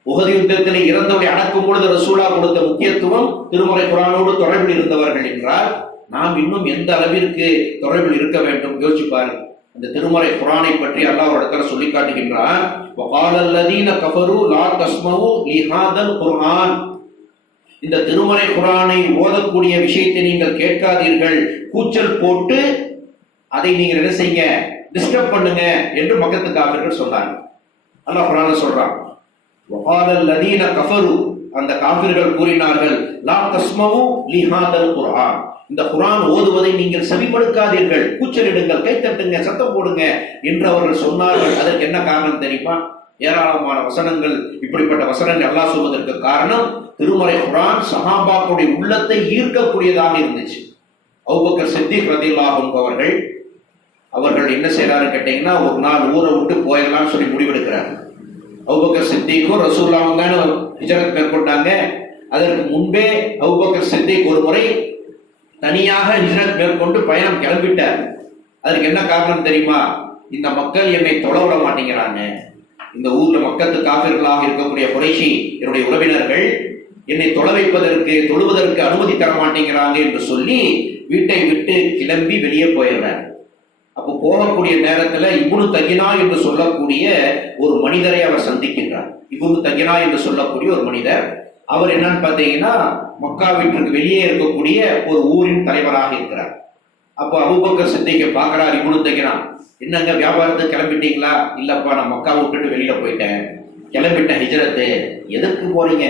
உஹது யுத்தத்தில் இறந்தவரை அடக்கும் பொழுது ரசூலுல்லாஹ் கொடுத்த முக்கியத்துவம் திருமறை குர்ஆனோடு தொடர்பில் இருந்தவர்கள் என்றால் நாம் இன்னும் எந்த அளவிற்கு தொடர்பில் இருக்க வேண்டும் யோசிச்சு பாருங்க. அந்த திருமறை குர்ஆனை பற்றி அல்லாஹ் ஒரு இடத்துல சொல்லி காட்டுகின்றான், வகாலல் லதீன கஃபரு லா தஸ்மஉ லிஹாதல் குர்ஆன். இந்த திருமறை குர்ஆனை ஓதக்கூடிய விஷயத்தை நீங்கள் கேட்காதீர்கள், கூச்சல் போட்டு அதை நீங்கள் என்ன செய்யுங்க, டிஸ்டர்ப் பண்ணுங்க என்று மக்கத்து காஃபிர்கள் சொன்னாங்க. அல்லாஹ் குர்ஆன்ல சொல்றான், வகாலல் லதீன கஃபரு, அந்த காஃபிர்கள் கூறினார்கள், லா தஸ்மஉ லிஹாதல் குர்ஆன், இந்த குர்ஆன் ஓதுவதை நீங்கள் செவிமடுக்காதீர்கள், கூச்சலிடுங்கள், கைத்தட்டுங்க, சத்தம் போடுங்க என்று அவர்கள் சொன்னார்கள். அதற்கு என்ன காரணம் தெரியுமா? ஏராளமான வசனங்கள், இப்படிப்பட்ட வசனங்கள் அல்லாஹ் சொல்வதற்கு காரணம் திருமறை குர்ஆன் சஹாபாக்களுடைய உள்ளத்தை ஈர்க்கக்கூடியதாக இருந்துச்சு. அபூபக்கர் சித்திக் ரலியல்லாஹு அன்ஹு அவர்கள் என்ன செய்யறாரு கேட்டீங்கன்னா, ஒரு நாள் ஊரை விட்டு போயிடலாம்னு சொல்லி முடிவெடுக்கிறார். அபூபக்கர் சித்திக்கும் ரசூலுல்லாஹும் தானே ஹிஜ்ரத் மேற்கொண்டாங்க. அதற்கு முன்பே அபூபக்கர் சித்திக் ஒரு முறை தனியாக ஹிஜ்ரத் மேற்கொண்டு பயணம் கிளம்பிட்டார். அதற்கு என்ன காரணம் தெரியுமா? இந்த மக்கள் என்னை தொலை விட மாட்டேங்கிறாங்க, இந்த ஊர்ல மக்கத்து காஃபிர்களாக இருக்கக்கூடிய குறைஷி என்னுடைய உறவினர்கள் என்னை தொலை வைப்பதற்கு தொழுவதற்கு அனுமதி தர மாட்டேங்கிறாங்க என்று சொல்லி வீட்டை விட்டு கிளம்பி வெளியே போயிடுறார். அப்ப அப்போ போகக்கூடிய நேரத்துல இப்னு தகினா என்று சொல்லக்கூடிய ஒரு மனிதரை அவர் சந்திக்கின்றார். இப்னு தகினா என்று சொல்லக்கூடிய ஒரு மனிதர், அவர் என்னன்னு பார்த்தீங்கன்னா மக்காவிற்கு வெளியே இருக்கக்கூடிய ஒரு ஊரின் தலைவராக இருக்கிறார். அப்போ அபூபக்கர் சித்திகை பார்க்கிறார். இப்னு தகினா, என்னங்க வியாபாரத்துக்கு கிளம்பிட்டீங்களா? இல்லப்பா, நான் மக்கா விட்டுட்டு வெளியில போயிட்டேன், கிளம்பிட்டேன், ஹிஜ்ரத்து. எதற்கு போறீங்க?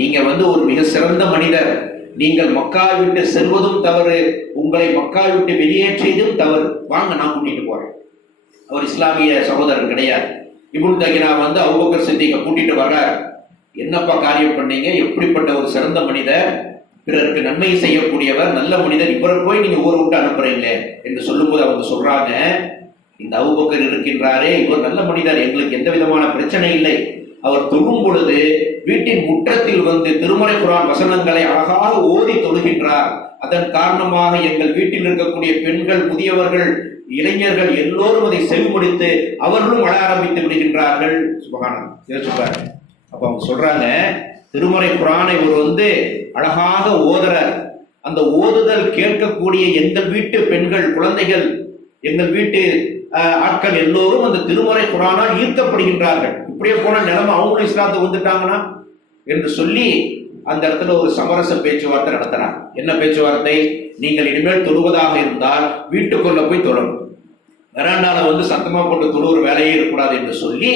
நீங்க ஒரு மிக சிறந்த மனிதர், நீங்கள் மக்கா விட்டு செல்வதும் தவறு, உங்களை மக்கா விட்டு வெளியேற்றியதும் தவறு, வாங்க நான் கூட்டிட்டு போறேன். அவர் இஸ்லாமிய சகோதரர் கிடையாது. இப்னு தகினா அபூபக்கர் சித்திகை கூட்டிட்டு வர்றார். என்னப்பா காரியம் பண்ணீங்க? எப்படிப்பட்ட ஒரு சிறந்த மனிதர், பிறருக்கு நன்மை செய்யக்கூடியவர், நல்ல மனிதர், இவரை போய் நீங்க ஊரை விட்டு அனுப்புறீங்க என்று சொல்லும்போது அவங்க சொல்றாங்க, இந்த அபூபக்கர் இருக்கின்றாரே, இவர் நல்ல மனிதர், எங்களுக்கு எந்த விதமான பிரச்சனை இல்லை. அவர் தொழும் பொழுது வீட்டின் முற்றத்தில் திருமறை குர்ஆன் வசனங்களை அழகாக ஓதி தொழுகின்றார். அதன் காரணமாக எங்கள் வீட்டில் இருக்கக்கூடிய பெண்கள், முதியவர்கள், இளைஞர்கள் எல்லோரும் அதை செவிமடுத்து அவர்களும் அழ ஆரம்பித்து விடுகின்றார்கள். சுபஹானல்லாஹ். அப்ப அவங்க சொல்றாங்க, திருமறை குர்ஆனை இவர் அழகாக ஓதுறார். அந்த ஓதுதல் கேட்கக்கூடிய எங்கள் வீட்டு பெண்கள், குழந்தைகள், எங்கள் வீட்டு ஆட்கள் எல்லோரும் அந்த திருமறை குர்ஆனால் ஈர்க்கப்படுகின்றார்கள். இப்படியே போன நிலைமை அவங்களும் இஸ்லாத்துக்கு வந்துட்டாங்கன்னா என்று சொல்லி அந்த இடத்துல ஒரு சமரச பேச்சுவார்த்தை நடத்துறாங்க. என்ன பேச்சுவார்த்தை? நீங்கள் இனிமேல் தொழுவதாக இருந்தால் வீட்டுக்குள்ள போய் தொழணும், வெராண்டால சத்தமா போட்டு தொழுகிற வேலையே இருக்கக்கூடாது என்று சொல்லி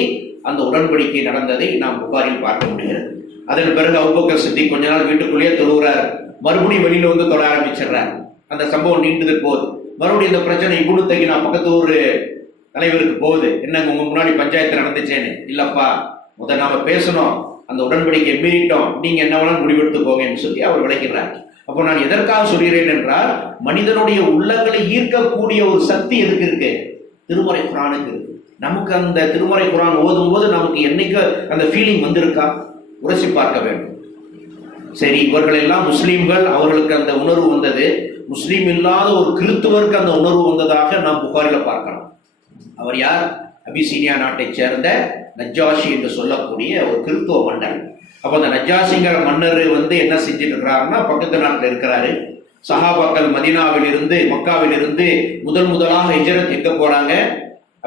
அந்த உடன்படிக்கை நடந்ததை நாம் புகாரில் பார்க்க முடிகிறது. அதன் பிறகு அபூபக்கர் சித்திக் கொஞ்ச நாள் வீட்டுக்குள்ளேயே தொழுகிறார். மறுபடியும் வெளியில தொழ ஆரம்பிச்சிடுறார். அந்த சம்பவம் நீண்டது போகுது. மறுபடியும் இந்த பிரச்சனை இப்னு தகினா பக்கத்து ஊர் தலைவருக்கு போகுது. என்னங்க உங்க முன்னாடி பஞ்சாயத்து நடந்துச்சேன்னு? இல்லப்பா, முதல் நாம பேசணும், அந்த உடன்படிக்கை மீறிட்டோம், நீங்க என்ன வேணாலும் முடிவெடுத்துக்கோங்கன்னு சொல்லி அவர் விளக்கிறார். அப்போ நான் எதற்காக சொல்கிறேன் என்றால், மனிதனுடைய உள்ளங்களை ஈர்க்கக்கூடிய ஒரு சக்தி எதுக்கு இருக்கு? திருமறை குர்ஆனுக்கு இருக்கு. நமக்கு அந்த திருமறை குர்ஆன் ஓதும் போது நமக்கு என்னைக்கு அந்த ஃபீலிங் வந்திருக்கா? உரசி பார்க்க வேண்டும். சரி, இவர்கள் எல்லாம் முஸ்லீம்கள், அவர்களுக்கு அந்த உணர்வு வந்தது. முஸ்லீம் இல்லாத ஒரு கிறிஸ்துவருக்கு அந்த உணர்வு வந்ததாக நாம் புகாரில பார்க்கலாம். அவர் யார்? அபிசீனியா நாட்டை சேர்ந்த நஜ்ஜாஷி என்று சொல்லக்கூடிய ஒரு கிறிஸ்துவ மன்னர். அப்ப அந்த நஜ்ஜாஷிங்கிற மன்னர் என்ன செஞ்சுட்டு இருக்கிறாருன்னா, பக்கத்து நாட்டில் இருக்கிறாரு. சஹாபாக்கள் மதீனாவில் இருந்து, மக்காவில் இருந்து முதலாக ஹிஜ்ரத் எங்க போறாங்க?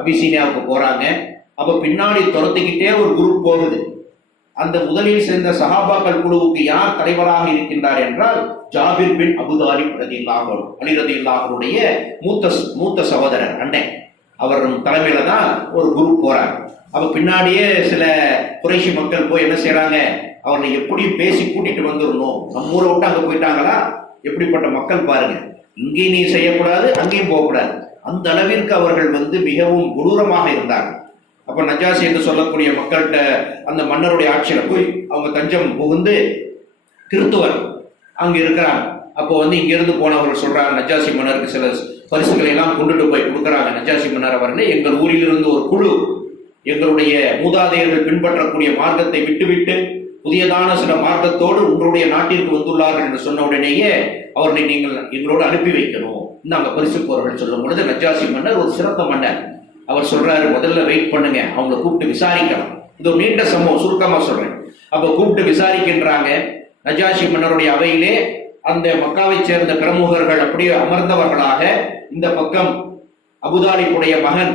அபிசீனியாவுக்கு போறாங்க. அப்ப பின்னாடி துரத்திக்கிட்டே ஒரு குரூப் போகுது. அந்த முதலில் சேர்ந்த சஹாபாக்கள் குழுவுக்கு யார் தலைவராக இருக்கின்றார் என்றால், ஜாபிர் பின் அபு தாலிப் ரலியல்லாஹு அன்ஹு, அலி ரலியல்லாஹு அன்ஹுடைய மூத்த சகோதரர், அண்ணன். அவர் தலைமையில தான் ஒரு குரூப் போறாங்க. அப்ப பின்னாடியே சில குறைஷி மக்கள் போய் என்ன செய்யறாங்க? அவர்களை எப்படி பேசி கூட்டிட்டு வந்துடணும், நம்ம ஊரை விட்டு அங்க போயிட்டாங்களா, எப்படிப்பட்ட மக்கள் பாருங்க, இங்கேயும் நீ செய்யக்கூடாது, அங்கேயும் போகக்கூடாது, அந்த அளவிற்கு அவர்கள் மிகவும் கொடூரமாக இருந்தாங்க. அப்ப நஜ்ஜாஷி என்று சொல்லக்கூடிய மக்கள்கிட்ட அந்த மன்னருடைய ஆட்சியில போய் அவங்க தஞ்சம் புகுந்து கிறிஸ்துவர் அங்க இருக்கிறாங்க. அப்போ இங்க இருந்து போனவர்கள் சொல்றாங்க, நஜ்ஜாஷி மன்னருக்கு சில பரிசுகளை எல்லாம் கொண்டுட்டு போய் கொடுக்குறாங்க. நஜ்ஜாஷி மன்னர் அவர்களே, எங்கள் ஊரில் இருந்து ஒரு குழு எங்களுடைய மூதாதையர்கள் பின்பற்றக்கூடிய மார்க்கத்தை விட்டுவிட்டு புதியதான சில மார்க்கத்தோடு உங்களுடைய நாட்டிற்கு வந்துள்ளார்கள் என்று சொன்ன உடனேயே அவர்களை நீங்கள் எங்களோடு அனுப்பி வைக்கணும், நாங்கள் பரிசு போறவர்கள் சொல்லும் பொழுது, நஜ்ஜாஷி மன்னர் ஒரு சிறந்த மன்னர். அவர் சொல்றாரு, முதல்ல வெயிட் பண்ணுங்க, அவங்களை கூப்பிட்டு விசாரிக்கலாம். இது ஒரு நீண்ட சம்பவம், சுருக்கமா சொல்றேன். அப்ப கூப்பிட்டு விசாரிக்கின்றாங்க. நஜ்ஜாஷி மன்னருடைய அவையிலே அந்த மக்காவை சேர்ந்த பிரமுகர்கள் அப்படியே அமர்ந்தவர்களாக, இந்த பக்கம் அபுதாலிப்புடைய மகன்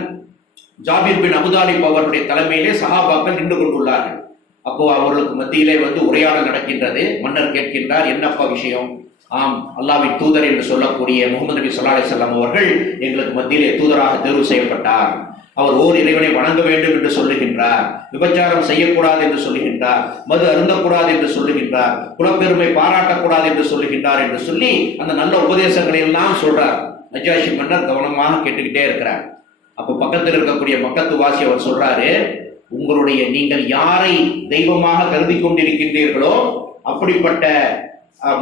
ஜாபிர் பின் அபுதாலிப் அவர்களுடைய தலைமையிலே சஹாபாக்கள் நின்று கொண்டுள்ளார்கள். அப்போ அவர்களுக்கு மத்தியிலே உரையாடல் நடக்கின்றது. மன்னர் கேட்கின்றார், என்னப்பா விஷயம்? ஆம், அல்லாஹ்வின் தூதர் என்று சொல்லக்கூடிய முகமது நபி ஸல்லல்லாஹு அலைஹி வஸல்லம் அவர்கள் எங்களுக்கு மத்தியிலே தூதராக தேர்வு செய்யப்பட்டார். அவர் ஓர் இறைவனை வணங்க வேண்டும் என்று சொல்லுகின்றார், விபச்சாரம் செய்யக்கூடாது என்று சொல்லுகின்றார், மது அருந்தக்கூடாது என்று சொல்லுகின்றார், குலப்பெருமை பாராட்டக்கூடாது என்று சொல்லுகின்றார் என்று சொல்லி அந்த நல்ல உபதேசங்களை எல்லாம் சொல்றார். நஜ்ஜாஷி மன்னர் கவனமாக கேட்டுக்கிட்டே இருக்கிறார். அப்போ பக்கத்தில் இருக்கக்கூடிய மக்கத்து வாசி அவர் சொல்றாரு, நீங்கள் யாரை தெய்வமாக கருதி கொண்டிருக்கின்றீர்களோ அப்படிப்பட்ட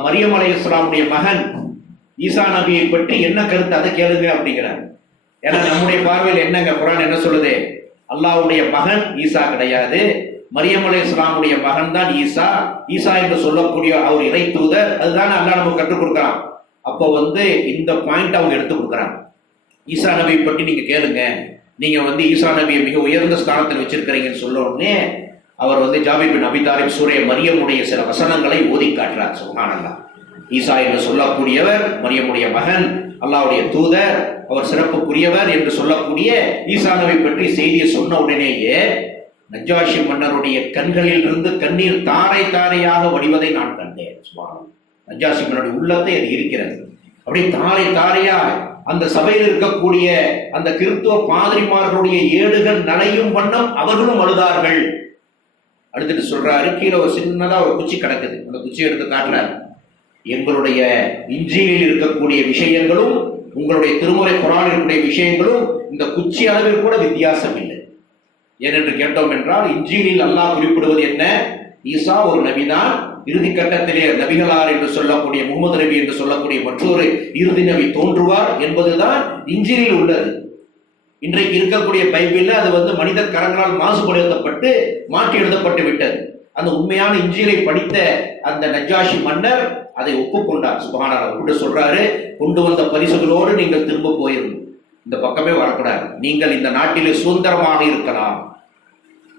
மரியம் அலைஹிஸ்ஸலாமுடைய மகன் ஈசா நபியை பற்றி என்ன கருத்து, அதை கேளுங்க அப்படிங்கிறார். ஏன்னா நம்முடைய பார்வையில் என்னங்க, குர்ஆன் என்ன சொல்லுது? அல்லாஹ்வுடைய மகன் ஈசா கிடையாது, மரியம் அலைஹிஸ்ஸலாமுடைய மகன் தான் ஈசா. ஈசா என்று சொல்லக்கூடிய அவர் இறை தூதர், அதுதான் அல்லாஹ் நமக்கு கற்றுக் கொடுக்குறான். அப்போ இந்த பாயிண்ட் அவங்க எடுத்து கொடுக்குறாங்க. ஈசா நபியை பற்றி நீங்க கேளுங்க, நீங்க ஈசா நபியை மிக உயர்ந்த ஸ்தானத்தில் வச்சிருக்கிறீங்கன்னு சொல்ல உடனே அவர் ஜாபிர் பின் அபி தாலிப் சூரே மரியமுடைய சில வசனங்களை ஓதி காட்டுறார். சுப்ஹானல்லாஹ். ஈசா என்று சொல்லக்கூடியவர் மரியமுடைய மகன், அல்லாஹ்வுடைய தூதர். அவர் சிறப்புக்குரியவர் என்று சொல்லக்கூடிய ஈசா நபி பற்றி செய்தியை சொன்ன உடனேயே நஜ்ஜாஷி மன்னருடைய கண்களில் இருந்து கண்ணீர் தாரை தாரையாக வடிவதை நான் கண்டேன். சுப்ஹானல்லாஹ், நஜ்ஜாஷி மன்னருடைய உள்ளத்தை அது இருக்கிறது. அப்படி தாரை தாரையா அந்த சபையில் இருக்கக்கூடிய அந்த கிறிஸ்துவ பாதிரிமார்களுடைய ஏடுகள் நனையும் வண்ணம் அவர்களும் அழுதார்கள். அடுத்துட்டு சொல்றாரு, கீழே ஒரு சின்னதா ஒரு குச்சி கிடக்குது, அந்த குச்சி எடுத்து காட்டுறாரு. எங்களுடைய இஞ்சிலில் இருக்கக்கூடிய விஷயங்களும் உங்களுடைய திருமுறை குர்ஆனில் இருக்கக்கூடிய விஷயங்களும் இந்த குச்சி அளவில் கூட வித்தியாசம் இல்லை. ஏனென்று கேட்டோம் என்றால், இஞ்சிலில் அல்லாஹ் குறிப்பிடுவது என்ன? ஈசா ஒரு நபிதான், இறுதி கட்டத்திலே நபிகளார் என்று சொல்லக்கூடிய முகமது நபி என்று சொல்லக்கூடிய மற்றொரு இறுதி நபி தோன்றுவார் என்பதுதான் இஞ்சிலில் உள்ளது. இன்றைக்கு இருக்கக்கூடிய பைபிளில் அது மனித கரங்களால் மாசுபடுத்தப்பட்டு மாற்றி எழுதப்பட்டு விட்டது. அந்த உண்மையான இஞ்சிலை படித்த அந்த நஜ்ஜாஷி மன்னர் அதை ஒப்புக்கொண்டார். சுப்ஹானல்லாஹ், ஒப்புட்டு சொல்றாரு, கொண்டு வந்த பரிசுகளோடு நீங்கள் திரும்ப போயிருந்தோம், இந்த பக்கமே வரக்கூடாது, நீங்கள் இந்த நாட்டிலே சுதந்திரமாக இருக்கலாம்.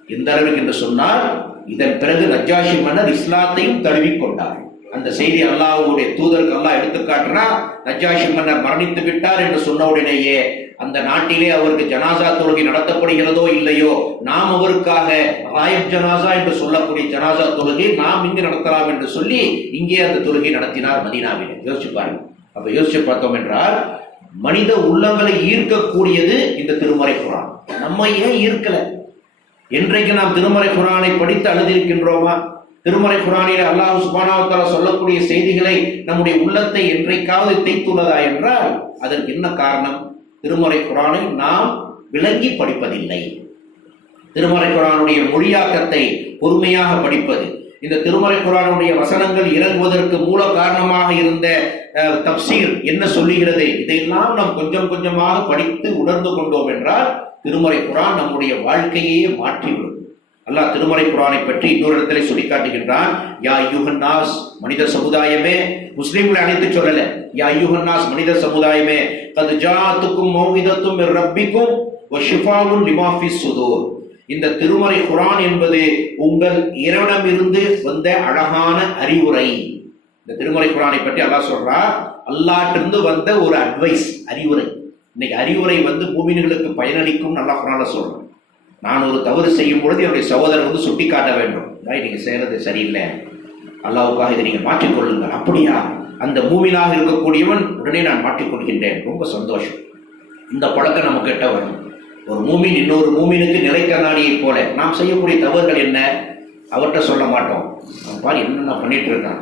எந்த அளவுக்கு என்று சொன்னால், இதன் பிறகு நஜ்ஜாஷி மன்னர் இஸ்லாத்தையும் தழுவிக்கொண்டார். அந்த செய்தி அல்லாஹ்வுடைய தூதருக்கு அல்லாஹ் எடுத்துக்காட்டினா, நஜ்ஜாஷி மன்னர் மரணித்து விட்டார் என்று சொன்ன உடனேயே அந்த நாட்டிலே அவருக்கு ஜனாசா தொழுகை நடத்தப்படுகிறதோ இல்லையோ, நாம் அவருக்காக ராயப் ஜனாசா என்று சொல்லக்கூடிய ஜனாசா தொழுகை நாம் இங்கு நடத்தலாம் என்று சொல்லி இங்கே அந்த தொழுகை நடத்தினார் மதீனாவிலே. யோசிச்சு பாருங்க. அப்ப யோசிச்சு பார்த்தோம் என்றால், மனித உள்ளங்களை ஈர்க்கக்கூடியது இந்த திருமறை குர்ஆன். நம்ம ஏன் ஈர்க்கல? என்றைக்கு நாம் திருமறை குர்ஆனை படித்து அழுதிருக்கின்றோமா? திருமறை குர்ஆனிலே அல்லாஹ் சுப்ஹானஹு வ தஆலா சொல்லக்கூடிய செய்திகளை நம்முடைய உள்ளத்தை என்றைக்காவது தேய்த்துள்ளதா என்றால், அதற்கு என்ன காரணம்? திருமறை குர்ஆனை நாம் விளங்கி படிப்பதில்லை. திருமறை குர்ஆனுடைய மொழியாக்கத்தை பொறுமையாக படிப்பது, இந்த திருமறை குர்ஆனுடைய வசனங்கள் இறங்குவதற்கு மூல காரணமாக இருந்த தப்சீர் என்ன சொல்லுகிறது, இதையெல்லாம் நாம் கொஞ்சம் கொஞ்சமாக படித்து உணர்ந்து கொண்டோம் என்றால் திருமறை குர்ஆன் நம்முடைய வாழ்க்கையே மாற்றிவிடும். அல்லாஹ் திருமறை குர்ஆனை பற்றி இன்னொரு இடத்துல சொல்லி காட்டுகின்றான். யா அய்யுஹன் நாஸ், மனித சமுதாயமே. முஸ்லிம்களை அழைத்து சொல்லல, யா அய்யுஹன் நாஸ், மனித சமுதாயமே, கத் ஜாஅத்துக்கும் மௌஇதத்தும் மிர் ரப்பிக்கும் வ ஷிஃபாஉன் லிமா ஃபிஸ் சுதூர். இந்த திருமறை குர்ஆன் என்பது உங்கள் இறைவனிடமிருந்து வந்த அழகான அறிவுரை. இந்த திருமறை குர்ஆனை பற்றி அல்லாஹ் சொல்றா, அல்லாஹ்விலிருந்து வந்த ஒரு அட்வைஸ், அறிவுரை. இன்னைக்கு அறிவுரை மூமின்களுக்கு பயனளிக்கும் அல்லாஹ் குர்ஆன்ல சொல்றான். நான் ஒரு தவறு செய்யும் பொழுது என்னுடைய சகோதரர் சுட்டி காட்ட வேண்டும், நீங்க செய்யறது சரியில்லை, அல்லாஹ்வுக்காக இதை நீங்க மாற்றிக்கொள்ளுங்கள். அப்படியா? அந்த மூமினாக இருக்கக்கூடியவன் உடனே நான் மாற்றிக்கொள்கின்றேன், ரொம்ப சந்தோஷம். இந்த பழக்கம் நம்ம கிட்ட வரும். ஒரு மூமின் இன்னொரு மூமினுக்கு நிலை கண்ணாடியை போல. நாம் செய்யக்கூடிய தவறுகள் என்ன அவர்கிட்ட சொல்ல மாட்டோம். பாரு என்ன பண்ணிட்டு இருக்கான்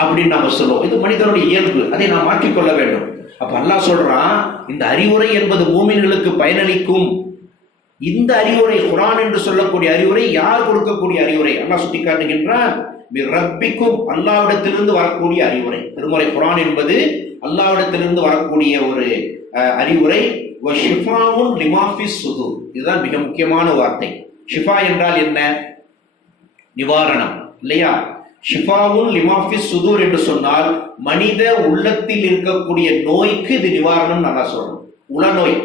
அப்படின்னு நாம சொல்லுவோம். இது மனிதனுடைய இயல்பு, அதை நாம் மாற்றிக்கொள்ள வேண்டும். அப்ப அல்லாஹ் சொல்றான், இந்த அறிவுரை என்பது மூமின்களுக்கு பயனளிக்கும். இந்த அறிவுரை குர்ஆன் என்று சொல்லக்கூடிய அறிவுரை யார் கொடுக்கக்கூடிய அறிவுரை? அல்லாஹ் சுட்டி காட்டுகின்றான், ரப்பிக்கும், அல்லாஹ்விடத்திலிருந்து வரக்கூடிய அறிவுரை. திருமறை குர்ஆன் என்பது அல்லாஹ்விடத்திலிருந்து வரக்கூடிய ஒரு அறிவுரை. ஷிஃபாஉன் லிமா ஃபிஸ் சுதூர், இதுதான் மிக முக்கியமான வார்த்தை. ஷிஃபா என்றால் என்ன? நிவாரணம் இல்லையா? ஷிஃபாவுன் லிமா ஃபிஸ் சுதூர் என்று சொன்னால் மனித உள்ளத்தில் இருக்கக்கூடிய நோய்க்கு இது நிவாரணம். நல்லா சொல்றோம், உளநோய்,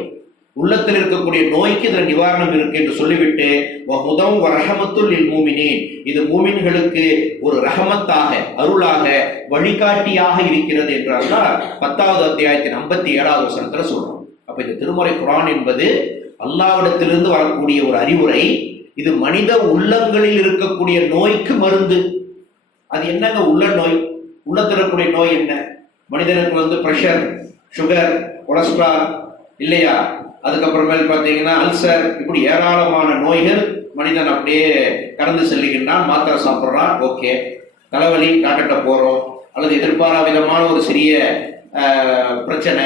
உள்ளத்தில் இருக்கக்கூடிய நோய்க்கு இதுல நிவாரணம் இருக்கு என்று சொல்லிவிட்டு, வஹுதம் வரஹமத்துல் லில் மூமினீன், இது மூமின்களுக்கு ஒரு ரஹமத்தாக, அருளாக, வழிகாட்டியாக இருக்கிறது என்றால் 10வது அத்தியாயத்தின் 57வது வசனத்துல சொல்றோம். அப்ப இந்த திருமறை குர்ஆன் என்பது அல்லாஹ்விடத்திலிருந்து வரக்கூடிய ஒரு அறிவுரை. இது மனித உள்ளங்களில் இருக்கக்கூடிய நோய்க்கு மருந்து. அது என்னங்க உள்ள நோய்? உள்ளத்தில் இருக்கக்கூடிய நோய் என்ன? மனிதனுக்கு பிரஷர், சுகர், கொலஸ்ட்ரால் இல்லையா, அதுக்கப்புறமேல் பார்த்தீங்கன்னா அல்சர், இப்படி ஏராளமான நோய்கள் மனிதன் அப்படியே கடந்து செல்லுகின்றான். மாத்திரை சாப்பிட்றான், ஓகே. தலைவலி, டாக்டர்கிட்ட போகிறோம். அல்லது எதிர்பாரா விதமான ஒரு சிறிய பிரச்சனை,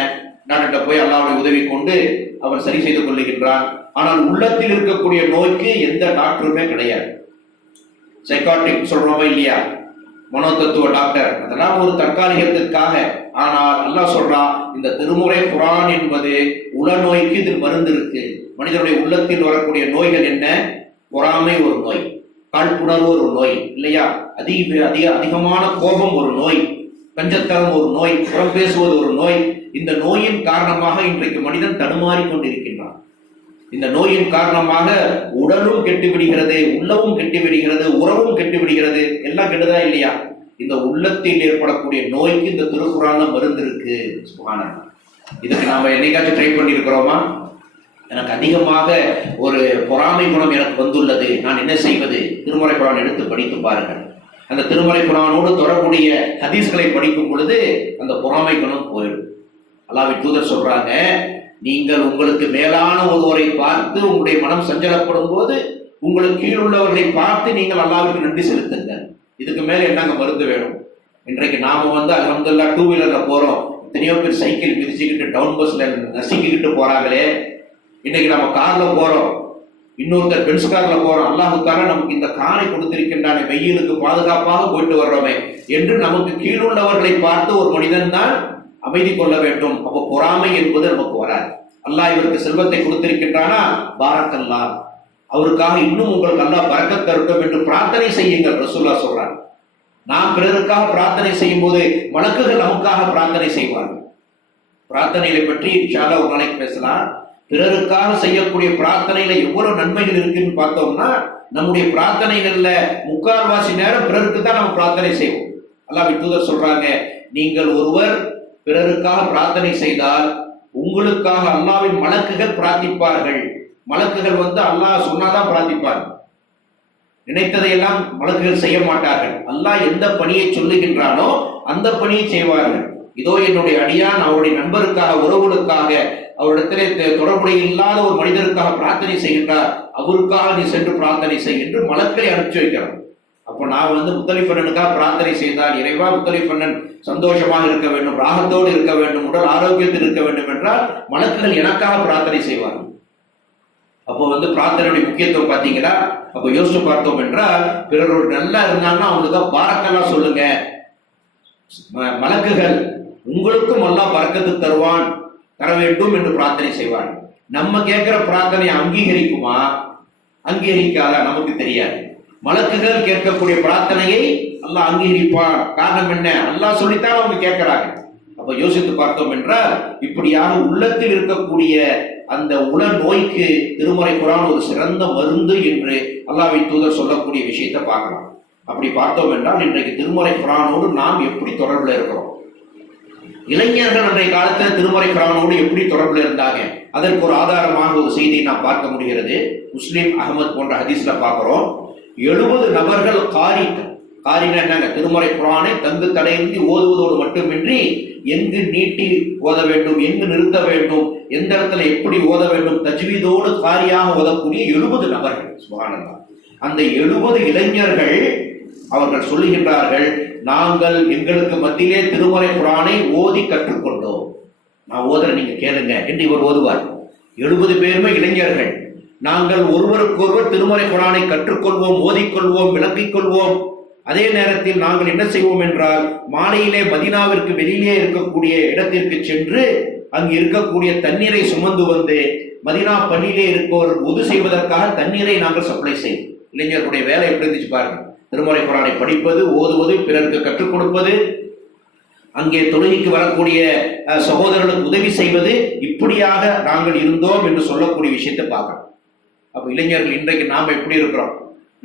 டாக்டர்கிட்ட போய் அல்லாஹ்வுடைய உதவி கொண்டு அவன் சரி செய்து கொள்ளுகின்றான். ஆனால் உள்ளத்தில் இருக்கக்கூடிய நோய்க்கு எந்த டாக்டருமே கிடையாது. சைக்காட்ரிக் சொல்றோமா இல்லையா, மனோதத்துவ டாக்டர், அதெல்லாம் ஒரு தற்காலிகத்திற்காக. ஆனால் அல்லாஹ் சொல்றான், இந்த திருமுறை குர்ஆன் என்பது உளநோய்க்கு இதில் மருந்து இருக்கு. மனிதனுடைய உள்ளத்தில் வரக்கூடிய நோய்கள் என்ன? பொறாமை ஒரு நோய், காழ்ப்புணர்வு ஒரு நோய் இல்லையா, அதிகமான கோபம் ஒரு நோய், கஞ்சத்தனம் ஒரு நோய், புறம் பேசுவது ஒரு நோய். இந்த நோயின் காரணமாக இன்றைக்கு மனிதன் தடுமாறி கொண்டிருக்கின்றான். இந்த நோயின் காரணமாக உடலும் கெட்டுவிடுகிறது, உள்ளமும் கெட்டுவிடுகிறது, உறவும் கெட்டுவிடுகிறது. எல்லாம் கெடுதா இல்லையா? இந்த உள்ளத்தில் ஏற்படக்கூடிய நோய்க்கு இந்த திருக்குர்ஆன்ல மருந்து இருக்கு. சுப்ஹானல்லாஹ். இதுக்கு நாம என்னைக்காச்சும் ட்ரை பண்ணியிருக்கிறோமா? எனக்கு அதிகமாக ஒரு பொறாமை குணம் எனக்கு வந்துள்ளது, நான் என்ன செய்வது? திருமறை குரான் எடுத்து படித்து பாருங்கள். அந்த திருமறை குரானோடு தொடர்புடைய ஹதீஸ்களை படிக்கும் பொழுது அந்த பொறாமை குணம் போயிடும். அல்லாஹ்வின் தூதர் சொல்றாங்க, நீங்கள் உங்களுக்கு மேலான ஒருவரை பார்த்து உங்களுடைய மனம் சஞ்சலப்படும் போது உங்களுக்கு கீழ் உள்ளவர்களை பார்த்து நீங்கள் அல்லாஹ்விற்கு நன்றி செலுத்துங்கள். இதுக்கு மேல என்னங்க மருந்து வேணும்? இன்றைக்கு நாம அல்ஹம்துலில்லாஹ் 2 வீலர்ல போறோம். எத்தனையோ பேர் சைக்கிள் மிதிச்சுக்கிட்டு டவுன் பஸ்ல நசுக்கிக்கிட்டு போறாங்களே. இன்னைக்கு நம்ம கார்ல போறோம், இன்னொருத்தர் பென்ஸ் கார்ல போறோம். அல்லாஹ்வுக்காக நமக்கு இந்த காரை கொடுத்திருக்கின்றானே, வெயிலுக்கு பாதுகாப்பாக போயிட்டு வர்றோமே என்று நமக்கு கீழுள்ளவர்களை பார்த்து ஒரு மனிதன் தான் அமைதி கொள்ள வேண்டும். அப்போ பொறாமை என்பது நமக்கு வராது. அல்லாஹ் இவருக்கு செல்வத்தை கொடுத்திருக்கின்றானா, பாரக்கல்லாஹ், அவருக்காக இன்னும் உங்களுக்கு அல்லாஹ் பரக்கத் தரட்டும் என்று பிரார்த்தனை செய்யுங்கள். ரசூலுல்லாஹ் சொல்றாங்க, நாம் பிறருக்காக பிரார்த்தனை செய்யும் போது மலக்குகள் நமக்காக பிரார்த்தனை செய்வார்கள். பிரார்த்தனைகளை பற்றி இன்ஷா அல்லாஹ் ஒரு நாளைக்கு பேசலாம். பிறருக்காக செய்யக்கூடிய பிரார்த்தனையில எவ்வளவு நன்மைகள் இருக்குன்னு பார்த்தோம்னா, நம்முடைய பிரார்த்தனைகள்ல 3/4 நேரம் பிறருக்கு தான் நம்ம பிரார்த்தனை செய்வோம். அல்லாஹ்வின் தூதர் சொல்றாங்க, நீங்கள் ஒருவர் பிறருக்காக பிரார்த்தனை செய்தால் உங்களுக்காக அல்லாஹ்வின் மலக்குகள் பிரார்த்திப்பார்கள். மலக்குகள் அல்லாஹ் சொன்னாதான் பிரார்த்திப்பார்கள். நினைத்ததையெல்லாம் மலக்குகள் செய்ய மாட்டார்கள். அல்லாஹ் எந்த பணியை சொல்லுகின்றானோ அந்த பணியை செய்வார்கள். இதோ என்னுடைய அடியான் அவருடைய நண்பருக்காக, உறவுகளுக்காக, அவரிடத்திலே தொடர்புடைய இல்லாத ஒரு மனிதருக்காக பிரார்த்தனை செய்கின்றார், அவருக்காக நீ சென்று பிரார்த்தனை செய் என்று மலக்களை அனுப்பிச்சு வைக்கிறார். அப்போ நான் முத்தலிஃபண்ணனுக்காக பிரார்த்தனை செய்தால், இறைவா முத்தலிஃபண்ணன் சந்தோஷமாக இருக்க வேண்டும், ராகத்தோடு இருக்க வேண்டும், உடல் ஆரோக்கியத்தில் இருக்க வேண்டும் என்றால் மலக்குகள் எனக்காக பிரார்த்தனை செய்வார்கள். அப்போ பிரார்த்தனையுடைய முக்கியத்துவம் பார்த்தீங்களா? அப்போ யோசிச்சு பார்த்தோம் என்றால், பிறரோடு நல்லா இருந்தாங்கன்னா அவங்களுக்கு பாரக்கெல்லாம் சொல்லுங்க. மலக்குகள் உங்களுக்கும் அல்லாஹ் பரக்கத்து தருவான், தர வேண்டும் என்று பிரார்த்தனை செய்வார்கள். நம்ம கேட்கிற பிரார்த்தனை அங்கீகரிக்குமா, அங்கீகரிக்காதா நமக்கு தெரியாது. மலக்குகள் கேட்கக்கூடிய பிரார்த்தனையை அல்லாஹ் அங்கீகரிப்பான். காரணம் என்ன? அல்லாஹ் சொல்லித்தான் அவங்க கேட்கிறாங்க. அப்ப யோசித்து பார்த்தோம் என்றால், இப்படியாக உள்ளத்தில் இருக்கக்கூடிய அந்த உல நோய்க்கு திருமறை குரான் ஒரு சிறந்த மருந்து என்று அல்லாஹ்வின் தூதர் சொல்லக்கூடிய விஷயத்தை பார்க்கலாம். அப்படி பார்த்தோம் என்றால், இன்றைக்கு திருமறை குரானோடு நாம் எப்படி தொடர்புல இருக்கிறோம்? இளைஞர்கள் அன்றைய காலத்தில் திருமறை குரானோடு எப்படி தொடர்புல இருந்தாங்க? அதற்கு ஒரு ஆதாரமாக ஒரு செய்தியை நாம் பார்க்க முடிகிறது. முஸ்லிம், அகமது போன்ற ஹதீஸ்ல பார்க்கிறோம். 70 நபர்கள் காரினா என்னங்க? திருமறை குரானை தங்கு தடையின்றி ஓதுவதோடு மட்டுமின்றி எங்கு நீட்டி ஓத வேண்டும், எங்கு நிறுத்த வேண்டும், எந்த இடத்துல எப்படி ஓத வேண்டும், தஜ்வீதோடு காரியாக ஓதக்கூடிய 70 நபர்கள். சுப்ஹானல்லாஹ். அந்த 70 இளைஞர்கள் அவர்கள் சொல்லுகின்றார்கள், நாங்கள் எங்களுக்கு மத்தியிலே திருமறை குரானை ஓதி கற்றுக்கொண்டோம். நான் ஓதுற நீங்க கேளுங்க என்று இவர் ஓதுவார். 70 பேருமே இளைஞர்கள். நாங்கள் ஒருவருக்கொருவர் திருமறை குரானை கற்றுக்கொள்வோம், ஓதிக்கொள்வோம், விளங்கிக் கொள்வோம். அதே நேரத்தில் நாங்கள் என்ன செய்வோம் என்றால், மாலையிலே மதீனாவிற்கு வெளியிலே இருக்கக்கூடிய இடத்திற்கு சென்று அங்கு இருக்கக்கூடிய தண்ணீரை சுமந்து வந்து மதீனா பள்ளியிலே இருப்பவர் உது செய்வதற்காக தண்ணீரை நாங்கள் சப்ளை செய்வோம். இளைஞர்களுடைய வேலை எப்படி இருந்துச்சு பாருங்க. திருமறை குரானை படிப்பது, ஓதுவது, பிறருக்கு கற்றுக் கொடுப்பது, அங்கே தொழுகைக்கு வரக்கூடிய சகோதரர்களுக்கு உதவி செய்வது, இப்படியாக நாங்கள் இருந்தோம் என்று சொல்லக்கூடிய விஷயத்தை பார்க்கணும். அப்ப இளைஞர்கள் இன்றைக்கு நாம் எப்படி இருக்கிறோம்?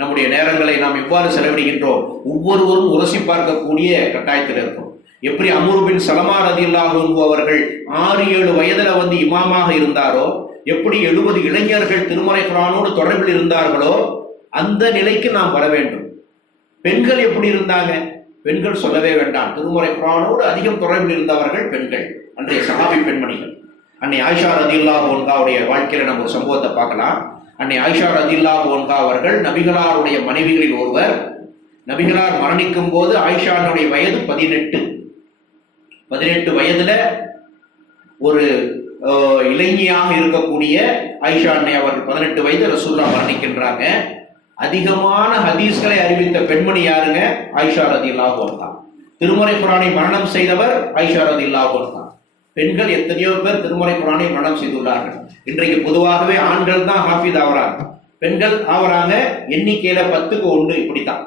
நம்முடைய நேரங்களை நாம் எவ்வாறு செலவிடுகின்றோம்? ஒவ்வொருவரும் உரசி பார்க்கக்கூடிய கட்டாயத்தில் இருக்கும். எப்படி அம்ரு பின் சலமா ரலியல்லாஹு அன்ஹு அவர்கள் 6-7 வயதுல இமாமாக இருந்தாரோ, எப்படி 70 இளைஞர்கள் திருமறை குரானோடு தொடர்பில் இருந்தார்களோ அந்த நிலைக்கு நாம் வர வேண்டும். பெண்கள் எப்படி இருந்தாங்க? பெண்கள் சொல்லவே வேண்டாம். திருமறை குரானோடு அதிகம் தொடர்பில் இருந்தவர்கள் பெண்கள், அன்றைய சஹாபி பெண்மணிகள். அன்னை ஆயிஷா ரலியல்லாஹு அன்ஹாவுடைய வாழ்க்கையில நம்ம ஒரு சம்பவத்தை பார்க்கலாம். அன்னை ஆயிஷா ரலியல்லாஹு அன்ஹா அவர்கள் நபிகளாருடைய மனைவிகளில் ஒருவர். நபிகளார் மரணிக்கும் போது ஆயிஷாவுடைய வயது 18 வயதுல ஒரு இளைஞியாக இருக்கக்கூடிய ஆயிஷா அன்னை அவர்கள் 18 வயது ரசூலுல்லாஹ் மரணிக்கின்றாங்க. அதிகமான ஹதீஸ்களை அறிவித்த பெண்மணி யாருங்க? ஆயிஷா ரலியல்லாஹு அன்ஹா. திருமறை குரானை மரணம் செய்தவர் ஆயிஷா ரலியல்லாஹு அன்ஹா. பெண்கள் எத்தனையோ பேர் திருமறை குரானை மரணம் செய்துள்ளார்கள். இன்றைக்கு பொதுவாகவே ஆண்கள் தான் ஹாஃபிஸ் ஆகிறாங்க, பெண்கள் ஆகிறாங்க எண்ணிக்கையில 10க்கு 1 இப்படித்தான்.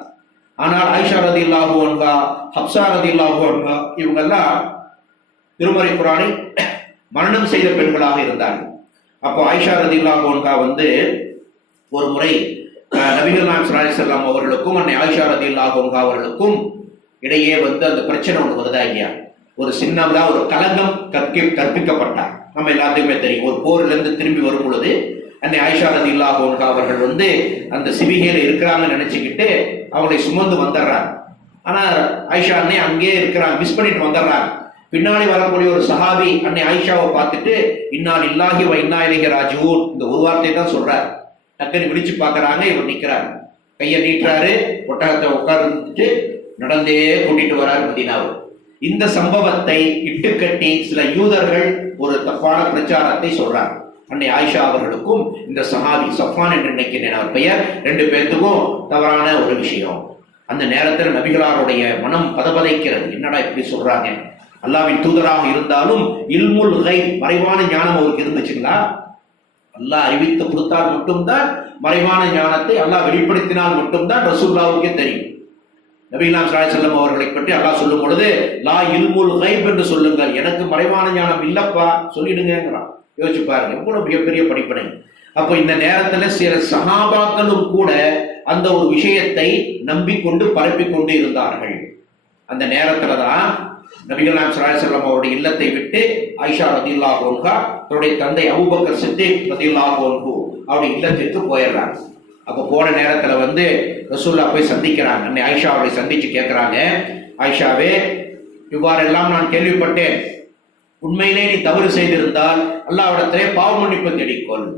ஆனால் ஆயிஷா ரலியல்லாஹு அன்ஹா, ஹப்ஸா ரலியல்லாஹு அன்ஹா இவங்கெல்லாம் திருமறை குரானை மரணம் செய்த பெண்களாக இருந்தார்கள். அப்போ ஆயிஷா ரலியல்லாஹு அன்ஹா ஒரு முறை நபிகள் நாயகம் ஸல்லல்லாஹு அலைஹி வஸல்லம் அவர்களுக்கும் அன்னை ஆயிஷா ரலியல்லாஹு அன்ஹா அவர்களுக்கும் இடையே அந்த பிரச்சனை ஒன்று வருதா இல்லையா? ஒரு சின்னதா ஒரு களங்கம் கற்பிக்கப்பட்டார். நம்ம எல்லாத்துக்குமே தெரியும். ஒரு போரிலிருந்து திரும்பி வரும் பொழுது அன்னை ஆயிஷா ரலியல்லாஹு அன்ஹா அவர்கள் வந்து அந்த சிவிகையில இருக்கிறாங்கன்னு நினைச்சுக்கிட்டு அவங்களை சுமந்து வந்துடுறாங்க. ஆனா ஆயிஷா அன்னை அங்கேயே இருக்கிறாங்க, மிஸ் பண்ணிட்டு வந்துடுறாங்க. பின்னாடி வரக்கூடிய ஒரு சஹாபி அன்னை ஆயிஷாவை பார்த்துட்டு இன்னா லில்லாஹி வ இன்னா இலைஹி ராஜிஊன் இந்த ஒரு வார்த்தையை தான் சொல்றாரு. டக்குன்னு விழிச்சு பார்க்கறாங்க, இவர் நிற்கிறாரு, கையை நீட்டுறாரு, ஒட்டகத்தை உட்கார்ந்துட்டு நடந்தே கூட்டிட்டு வராரு மதீனாவுக்கு. இந்த சம்பவத்தை இட்டுக்கட்டி சில யூதர்கள் ஒரு தப்பான பிரச்சாரத்தை சொல்றாங்க. அன்னை ஆயிஷா அவர்களுக்கும் இந்த சஹாபி சஃப்வான் என்று நினைக்கிறேன் அவர் பெயர், ரெண்டு பேர்த்துக்கும் தவறான ஒரு விஷயம். அந்த நேரத்தில் நபிகளாருடைய மனம் பதபதைக்கிறது. என்னடா இப்படி சொல்றாங்க? அல்லாஹ்வின் தூதராக இருந்தாலும் இல்முல் கைப் மறைவான ஞானம் அவருக்கு இருந்துச்சுங்களா? அல்லாஹ் அறிவித்து கொடுத்தால் மட்டும்தான் மறைவான ஞானத்தை அல்லாஹ் வெளிப்படுத்தினால் மட்டும்தான் ரசூலுல்லாஹ்வுக்கே தெரியும். நபிகளாம் ஸல்லல்லாஹு அலைஹி வஸல்லம் அவர்களை பற்றி அல்லாஹ் சொல்லும் பொழுது லா இல்முல் கைப் என்று சொல்லுங்கள், எனக்கு மறைவான ஞானம் இல்லப்பா சொல்லிடுங்கிறான். யோசிச்சு பாருங்க, எவ்வளவு மிகப்பெரிய படிப்பனை. அப்போ இந்த நேரத்துல சில சஹாபாக்களும் கூட அந்த ஒரு விஷயத்தை நம்பிக்கொண்டு பரப்பிக்கொண்டு இருந்தார்கள். அந்த நேரத்துலதான் நபிகள் நாயகம் ஸல்லல்லாஹு அலைஹி வஸல்லம் அவருடைய இல்லத்தை விட்டு ஆயிஷா ரலியல்லாஹு அன்ஹா தன்னுடைய தந்தை அபூபக்கர் சித்திக் ரலியல்லாஹு அன்ஹு அவருடைய இல்லத்திற்கு போயிடுறாங்க. அப்போ போன நேரத்துல வந்து ரசூலுல்லாஹ் போய் சந்திக்கிறாங்க. அன்னை ஆயிஷா அவரை சந்திச்சு கேட்கிறாங்க, ஆயிஷாவே இவ்வாறெல்லாம் நான் கேள்விப்பட்டேன், உண்மையிலே நீ தவறு செய்திருந்தால் அல்லாஹ்விடத்திலே பாவ மன்னிப்பு தேடிக்கொள்,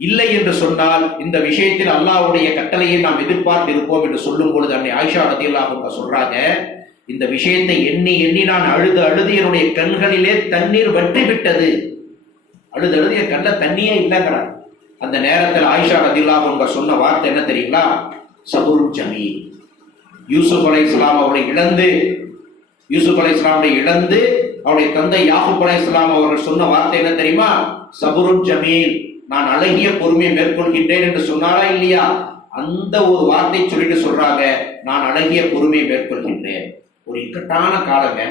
இல்லை என்று சொன்னால் இந்த விஷயத்தில் அல்லாஹ்வுடைய கட்டளையை நாம் எதிர்பார்த்து இருப்போம் என்று சொல்லும் பொழுது அன்னை ஆயிஷா ரலியல்லாஹு அன்ஹா சொல்றாங்க, இந்த விஷயத்தை எண்ணி எண்ணி நான் அழுது அழுது என்னுடைய கண்களிலே தண்ணீர் வற்றி விட்டது. அழுது அழுது என் கண்ணில் தண்ணியே இல்லைங்கிறார். அந்த நேரத்தில் ஆயிஷா ரலியல்லாஹு அன்ஹா சொன்ன வார்த்தை என்ன தெரியுங்களா? சபுருன் ஜமீல். யூசுப் அலைஹிஸ்ஸலாம் அவரை இழந்து அவருடைய தந்தை யாக்கூப் அலைஹிஸ்ஸலாம் அவர்கள் சொன்ன வார்த்தை என்ன தெரியுமா? சபுருன் ஜமீல், நான் அழகிய பொறுமையை மேற்கொள்கின்றேன் என்று சொன்னாரா இல்லையா? அந்த ஒரு வார்த்தை சொல்லிட்டு சொல்றாங்க, நான் அழகிய பொறுமையை மேற்கொள்கின்றேன். ஒரு இக்கட்டான காலங்க,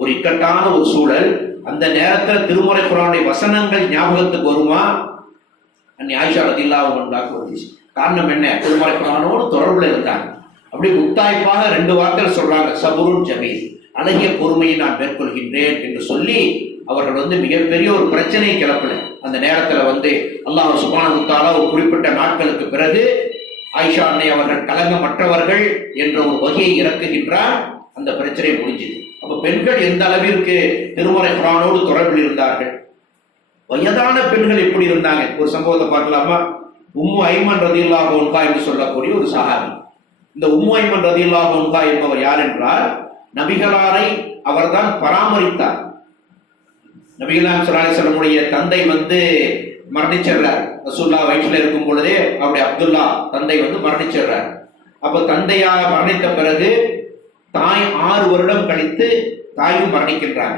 ஒரு இக்கட்டான ஒரு சூழல். அந்த நேரத்தில் திருமுறை குர்ஆனுடைய வசனங்கள் ஞாபகத்துக்கு வருமா? அன்னை ஆயிஷா ரலியல்லாஹு அன்ஹாக்கு வந்துச்சு. காரணம் என்ன? திருமுறை குர்ஆனோடு தொடர்புல இருந்தாங்க. அப்படி முத்தாய்ப்பாக ரெண்டு வார்த்தைகள் சொல்றாங்க, சபுருன் ஜமீல், அழகிய பொறுமையை நான் மேற்கொள்கின்றேன் என்று சொல்லி அவர்கள் வந்து மிகப்பெரிய ஒரு பிரச்சனையை கிளப்பல. அந்த நேரத்தில் வந்து அல்லாஹ் சுப்ஹானஹு வ தஆலா ஒரு குறிப்பிட்ட நாட்களுக்கு பிறகு ஆயிஷா அன்னை அவர்கள் கலங்கமற்றவர்கள் என்ற ஒரு வகையை இறக்குகின்றார். அந்த பிரச்சனை முடிஞ்சது. அப்ப பெண்கள் எந்த அளவிற்கு திருமறை குர்ஆனோடு தொடர்பில் இருந்தார்கள்? வயதான பெண்கள் எப்படி இருந்தாங்க? ஒரு சம்பவத்தை பார்க்கலாமா? உம்மு ஐமன் ரலியல்லாஹு அன்ஹா என்று சொல்லக்கூடிய ஒரு சஹாபி. இந்த உம்மு ஐமன் ரலியல்லாஹு அன்ஹா என்பவர் யார் என்றால், நபிகளாரை அவர்தான் பராமரித்தார். நபிகள் நாயகம் ஸல்லல்லாஹு அலைஹி வஸல்லம் தந்தை வந்து மரணிச்சிடுறார். ரசூலுல்லாஹ் வயிற்றில் இருக்கும் பொழுதே அவருடைய அப்துல்லா தந்தை வந்து மரணிச்சிடுறார். அப்ப தந்தையாக மரணித்த பிறகு தாய் 6 வருடம் கழித்து தாயும் மரணிக்கின்றார்.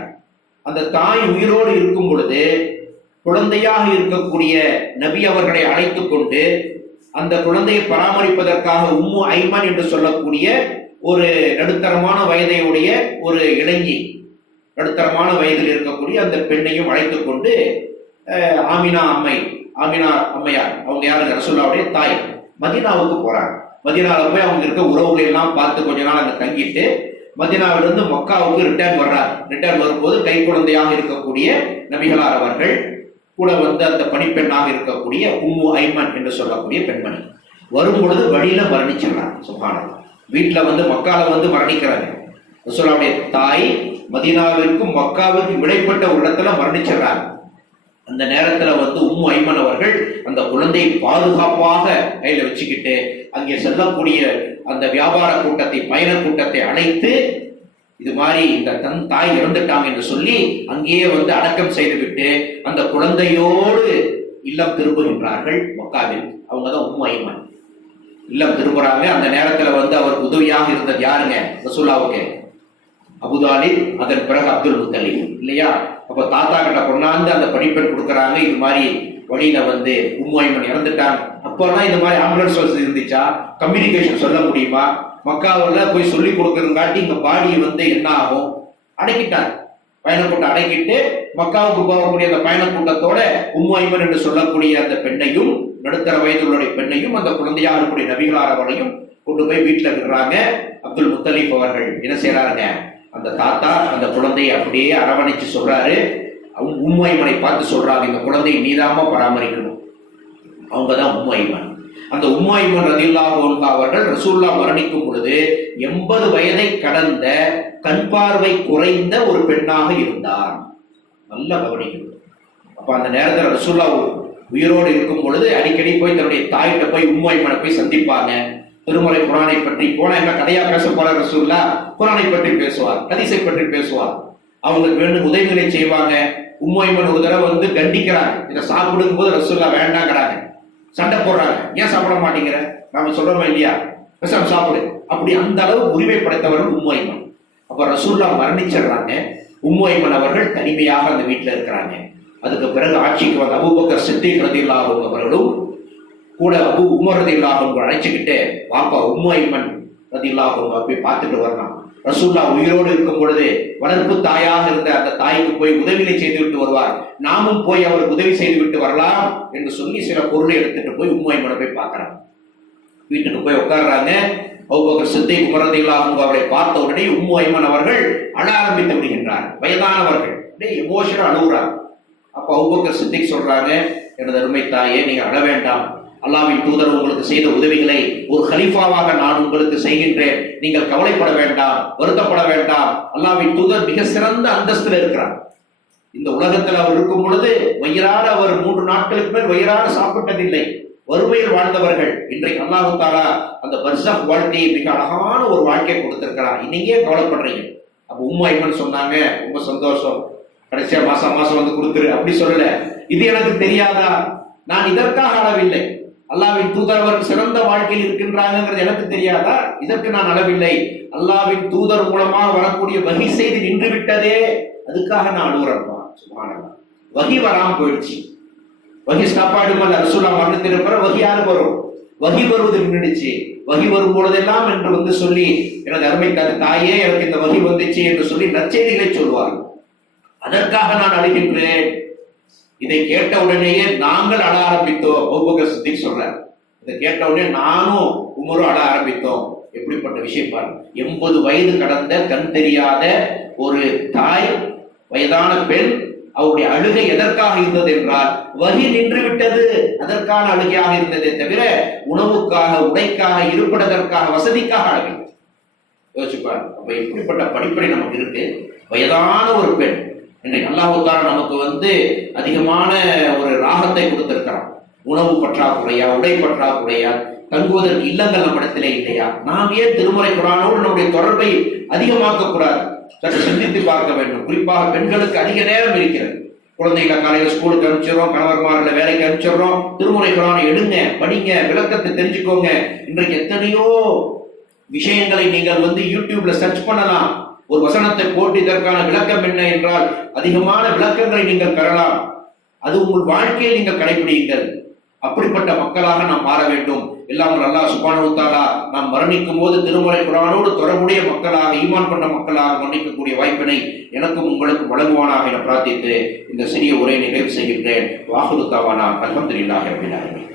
அந்த தாய் உயிரோடு இருக்கும் பொழுது குழந்தையாக இருக்கக்கூடிய நபி அவர்களை அழைத்துக் கொண்டு அந்த குழந்தையை பராமரிப்பதற்காக உம்மு ஐமன் என்று சொல்லக்கூடிய ஒரு நடுத்தரமான வயதையுடைய ஒரு இளைஞி, நடுத்தரமான வயதில் இருக்கக்கூடிய அந்த பெண்ணையும் அழைத்துக் கொண்டு ஆமினா அம்மையார், அவங்க யாருங்க? ரசூலுல்லாஹ்வுடைய தாய், மதீனாவுக்கு போறாங்க. மதீனாவில் போய் அவங்க இருக்க உறவுகளை எல்லாம் பார்த்து கொஞ்ச நாள் அங்கே தங்கிட்டு மதீனாவிலிருந்து மக்காவுக்கு ரிட்டர்ன் வர்றாங்க. ரிட்டர்ன் வரும்போது கை குழந்தையாக இருக்கக்கூடிய நபிகளார் அவர்கள் கூட வந்து அந்த பணிப்பெண்ணாக இருக்கக்கூடிய உம்மு ஐமன் என்று சொல்லக்கூடிய பெண்மணி வரும் பொழுது வழியில மரணிச்சிடறாங்க. சுப்ஹானல்லாஹ். வீட்டில் வந்து மக்கால வந்து மரணிக்கிறாங்க. ரசூலுல்லாஹ்வுடைய தாய் மதீனாவிற்கும் மக்காவிற்கும் இடைப்பட்ட ஒரு இடத்துல மரணிச்சிடறாங்க. அந்த நேரத்துல வந்து உம்மு ஐமன் அவர்கள் அந்த குழந்தையை பாதுகாப்பாக கையில வச்சுக்கிட்டு அங்கே செல்லக்கூடிய அந்த வியாபார கூட்டத்தை, பயண கூட்டத்தை அழைத்து இது மாதிரி இந்த தாய் இறந்துட்டாங்க என்று சொல்லி அங்கேயே வந்து அடக்கம் செய்துவிட்டு அந்த குழந்தையோடு இல்லம் திரும்புகின்றார்கள் மக்காவில். அவங்கதான் உம்மு ஐமன். இல்லம் திரும்புறாங்க. அந்த நேரத்துல வந்து அவருக்கு உதவியாக இருந்தது யாருங்க? ரசூலுல்லாஹ்வுக்கு அபூதாலிப், அதன் பிறகு அப்துல் முத்தலிப் இல்லையா? அப்ப தாத்தா கிட்ட கொண்டாந்து அந்த படிப்பெண் கொடுக்குறாங்க. இது மாதிரி வழியில வந்து உம்மு ஐமன் இறந்துட்டாங்க. அப்போல்லாம் இந்த மாதிரி ஆம்புலன்ஸ் வசதி இருந்துச்சா? கம்யூனிகேஷன் சொல்ல முடியுமா? மக்காவில் போய் சொல்லி கொடுக்கறதுங்காட்டி இங்க பாடியை வந்து என்ன ஆகும்? அடக்கிட்டாங்க. பயணக்கூட்டம் அடக்கிட்டு மக்காவுக்கு போகக்கூடிய அந்த பயணக்கூட்டத்தோட உம்மு ஐமன் என்று சொல்லக்கூடிய அந்த பெண்ணையும், நடுத்தர வயதுடைய பெண்ணையும், அந்த குழந்தையாக இருக்கக்கூடிய நபிகளார் அவரையும் கொண்டு போய் வீட்டில் இருக்கிறாங்க. அப்துல் முத்தலிப் அவர்கள் என்ன செய்யறாங்க? அந்த தாத்தா அந்த குழந்தையை அப்படியே அரவணைச்சு சொல்றாரு. உம்மு ஐமனை பார்த்து சொல்றாங்க, இந்த குழந்தையை நீதாம பராமரிக்கணும். அவங்க தான் உம்மு ஐமன். அந்த உம்மு ஐமன் ரலியல்லாஹு அன்ஹா அவர்கள் ரசூலுல்லாஹ் மரணிக்கும் பொழுது 80 வயதை கடந்த கண் பார்வை குறைந்த ஒரு பெண்ணாக இருந்தார். நல்லா கவனிக்கணும். அப்ப அந்த நேரத்தில் ரசூலுல்லாஹ் உயிரோடு இருக்கும் பொழுது அடிக்கடி போய் தன்னுடைய தாயிட்ட போய் உம்மு ஐமனை போய் சந்திப்பாங்க. திருமறை குரானை பற்றி போன என்ன கதையா பேச போற ரசூலுல்லாஹ் குரானை பற்றி பேசுவார், ஹதீஸை பற்றி பேசுவார். அவங்களுக்கு வேணும் உதவிகளை செய்வாங்க. உம்மு ஐமன் ஒரு தடவை வந்து கண்டிக்கிறாங்க, இதை சாப்பிடும் போது ரசூலுல்லாஹ் வேண்டாங்கிறாங்க, சண்டை போடுறாங்க. ஏன் சாப்பிட மாட்டேங்கிற, நாம சொல்றோமா இல்லையா, பேசாம சாப்பிடு. அப்படி அந்த அளவு உரிமை படைத்தவர்கள் உம்மு ஐமன். அப்ப ரசூலுல்லாஹ் மரணிச்சிடுறாங்க. உம்மு ஐமன் அவர்கள் தனிமையாக அந்த வீட்டில் இருக்கிறாங்க. அதுக்கு பிறகு ஆட்சிக்கு வந்த அபூபக்கர் சித்தீக் ரலியல்லாஹு அன்ஹு அவர்களும் கூட உமர் ரலியல்லாஹு அன்ஹு அழைச்சுக்கிட்டு, பாப்பா உம்மு ஐமன் ரலியல்லாஹு அன்ஹு போய் பார்த்துட்டு வரலாம். ரசூலுல்லாஹ் உயிரோடு இருக்கும் பொழுது வளர்ப்பு தாயாக இருந்த அந்த தாய்க்கு போய் உதவிகளை செய்து விட்டு வருவார், நாமும் போய் அவருக்கு உதவி செய்து விட்டு வரலாம் என்று சொல்லி சில பொருளை எடுத்துட்டு போய் உம்மு ஐமனை போய் பார்க்கறாங்க. வீட்டுக்கு போய் உட்கார்றாங்க. அபூபக்கர் சித்தீக் உமர் ரலியல்லாஹு அன்ஹு அவரை பார்த்த உடனே உம்மு ஐமன் அவர்கள் அழ ஆரம்பித்து விடுகின்றார். வயதானவர்கள் எமோஷனல் அழுகுறாங்க. அப்ப அபூபக்கர் சித்திக் சொல்றாங்க, எனது அருமை தாயே, நீங்க அழ வேண்டாம். அல்லாஹ்வின் தூதர் உங்களுக்கு செய்த உதவிகளை ஒரு கலீஃபாவாக நான் உங்களுக்கு செய்கின்றேன். நீங்கள் கவலைப்பட வேண்டாம், வருத்தப்பட வேண்டாம். அல்லாஹ்வின் தூதர் மிக சிறந்த அந்தஸ்தில் இருக்கிறார். இந்த உலகத்தில் அவர் இருக்கும் பொழுது வயிறார அவர் 3 நாட்களுக்கு மேல் வயிறார சாப்பிட்டதில்லை. வறுமையில் வாழ்ந்தவர்கள். இன்றைக்கு அல்லாஹ் தஆலா அந்த பர்ஸக் வாழ்க்கையை மிக அழகான ஒரு வாழ்க்கையை கொடுத்திருக்கிறார். இன்னைக்கே கவலைப்படுறீங்க. அப்ப உம்மு ஐமன் சொன்னாங்க, ரொம்ப சந்தோஷம், கடைசியா மாசம் வந்து கொடுத்துரு. அப்படி சொல்லல, இது எனக்கு தெரியாதா, நான் இதற்காக அளவில்லை. அல்லாஹ்வின் தூதர் அவர் சிறந்த வாழ்க்கையில் இருக்கின்றாங்கிறது எனக்கு தெரியாதா, இதற்கு நான் அளவில்லை. அல்லாஹ்வின் தூதர் மூலமாக வரக்கூடிய வகி செய்தி நின்று விட்டதே, அதுக்காக நான் அழுகுறேன்ப்பா. சுப்ஹானல்லாஹ். வகி வராம போயிடுச்சு. வகி ஸ்டாப்பாடும் அல்ல. ரசூலுல்லாஹ் மரணத்திற்கு பிறகு வகி யாரு வரும்? வகி வருவது நின்றுடுச்சு. வகி வரும் பொழுதெல்லாம் என்று வந்து சொல்லி, எனது அருமை தாயே எனக்கு இந்த வகி வந்துச்சு என்று சொல்லி நற்செய்திகளை சொல்வார்கள். அதற்காக நான் அழுகின்றேன். இதை கேட்ட உடனேயே நாங்கள் அழ ஆரம்பித்தோம். அபூபக்கர் சித்திக் சொல்றார், இதை கேட்ட உடனே நானும் உமரும் அழ ஆரம்பித்தோம். எப்படிப்பட்ட விஷயம் பாருங்க. 80 வயது கடந்த கண் தெரியாத ஒரு தாய், வயதான பெண், அவருடைய அழுகை எதற்காக இருந்தது என்றால் வகி நின்று விட்டது, அதற்கான அழுகையாக இருந்ததே தவிர உணவுக்காக, உடைக்காக, இருப்பிடத்திற்காக, வசதிக்காக அழுகை. யோசிப்பார். அப்ப எப்படிப்பட்ட படிப்படை நமக்கு இருக்கு. வயதான ஒரு பெண், இன்றைக்கு அல்லாஹ் தஆலா நமக்கு வந்து அதிகமான ஒரு ராகத்தை கொடுத்திருக்கிறான். உணவு பற்றாக்குறையா, உடை பற்றாக்குறையா, தங்குவதற்கு இல்லங்கள் நம்மிடத்திலே இல்லையா? நாம் ஏன் திருமறை குர்ஆனோடு நம்முடைய தொடர்பை அதிகமாக்க கூடாது? சற்று சிந்தித்து பார்க்க வேண்டும். குறிப்பாக பெண்களுக்கு அதிக நேரம் இருக்கிறது. குழந்தைகளை காலையில ஸ்கூலுக்கு அனுப்பிச்சிடறோம், கணவர்மார்களை வேலைக்கு அனுப்பிச்சிடறோம். திருமறை குர்ஆனை எடுங்க, படிங்க, விளக்கத்தை தெரிஞ்சுக்கோங்க. இன்றைக்கு எத்தனையோ விஷயங்களை நீங்கள் வந்து யூடியூப்ல சர்ச் பண்ணலாம். ஒரு வசனத்தை போட்டு இதற்கான விளக்கம் என்ன என்றால் அதிகமான விளக்கங்களை நீங்கள் பெறலாம். அது உங்கள் வாழ்க்கையில் நீங்கள் கடைபிடிங்கள். அப்படிப்பட்ட மக்களாக நாம் மாற வேண்டும். எல்லாம் அல்லாஹ் சுப்ஹானஹு வ தஆலா நாம் மரணிக்கும் போது திருமறை குர்ஆனோடு தொடர்புடைய மக்களாக, ஈமான் கொண்ட மக்களாக மரணிக்கக்கூடிய வாய்ப்பினை எனக்கும் உங்களுக்கு வழங்குவானாக என பிரார்த்தித்து இந்த சிறிய உரையை நிறைவு செய்கின்றேன். வாஹிரு தஅவானா அல்ஹம்துலில்லாஹி ரப்பில் ஆலமீன்.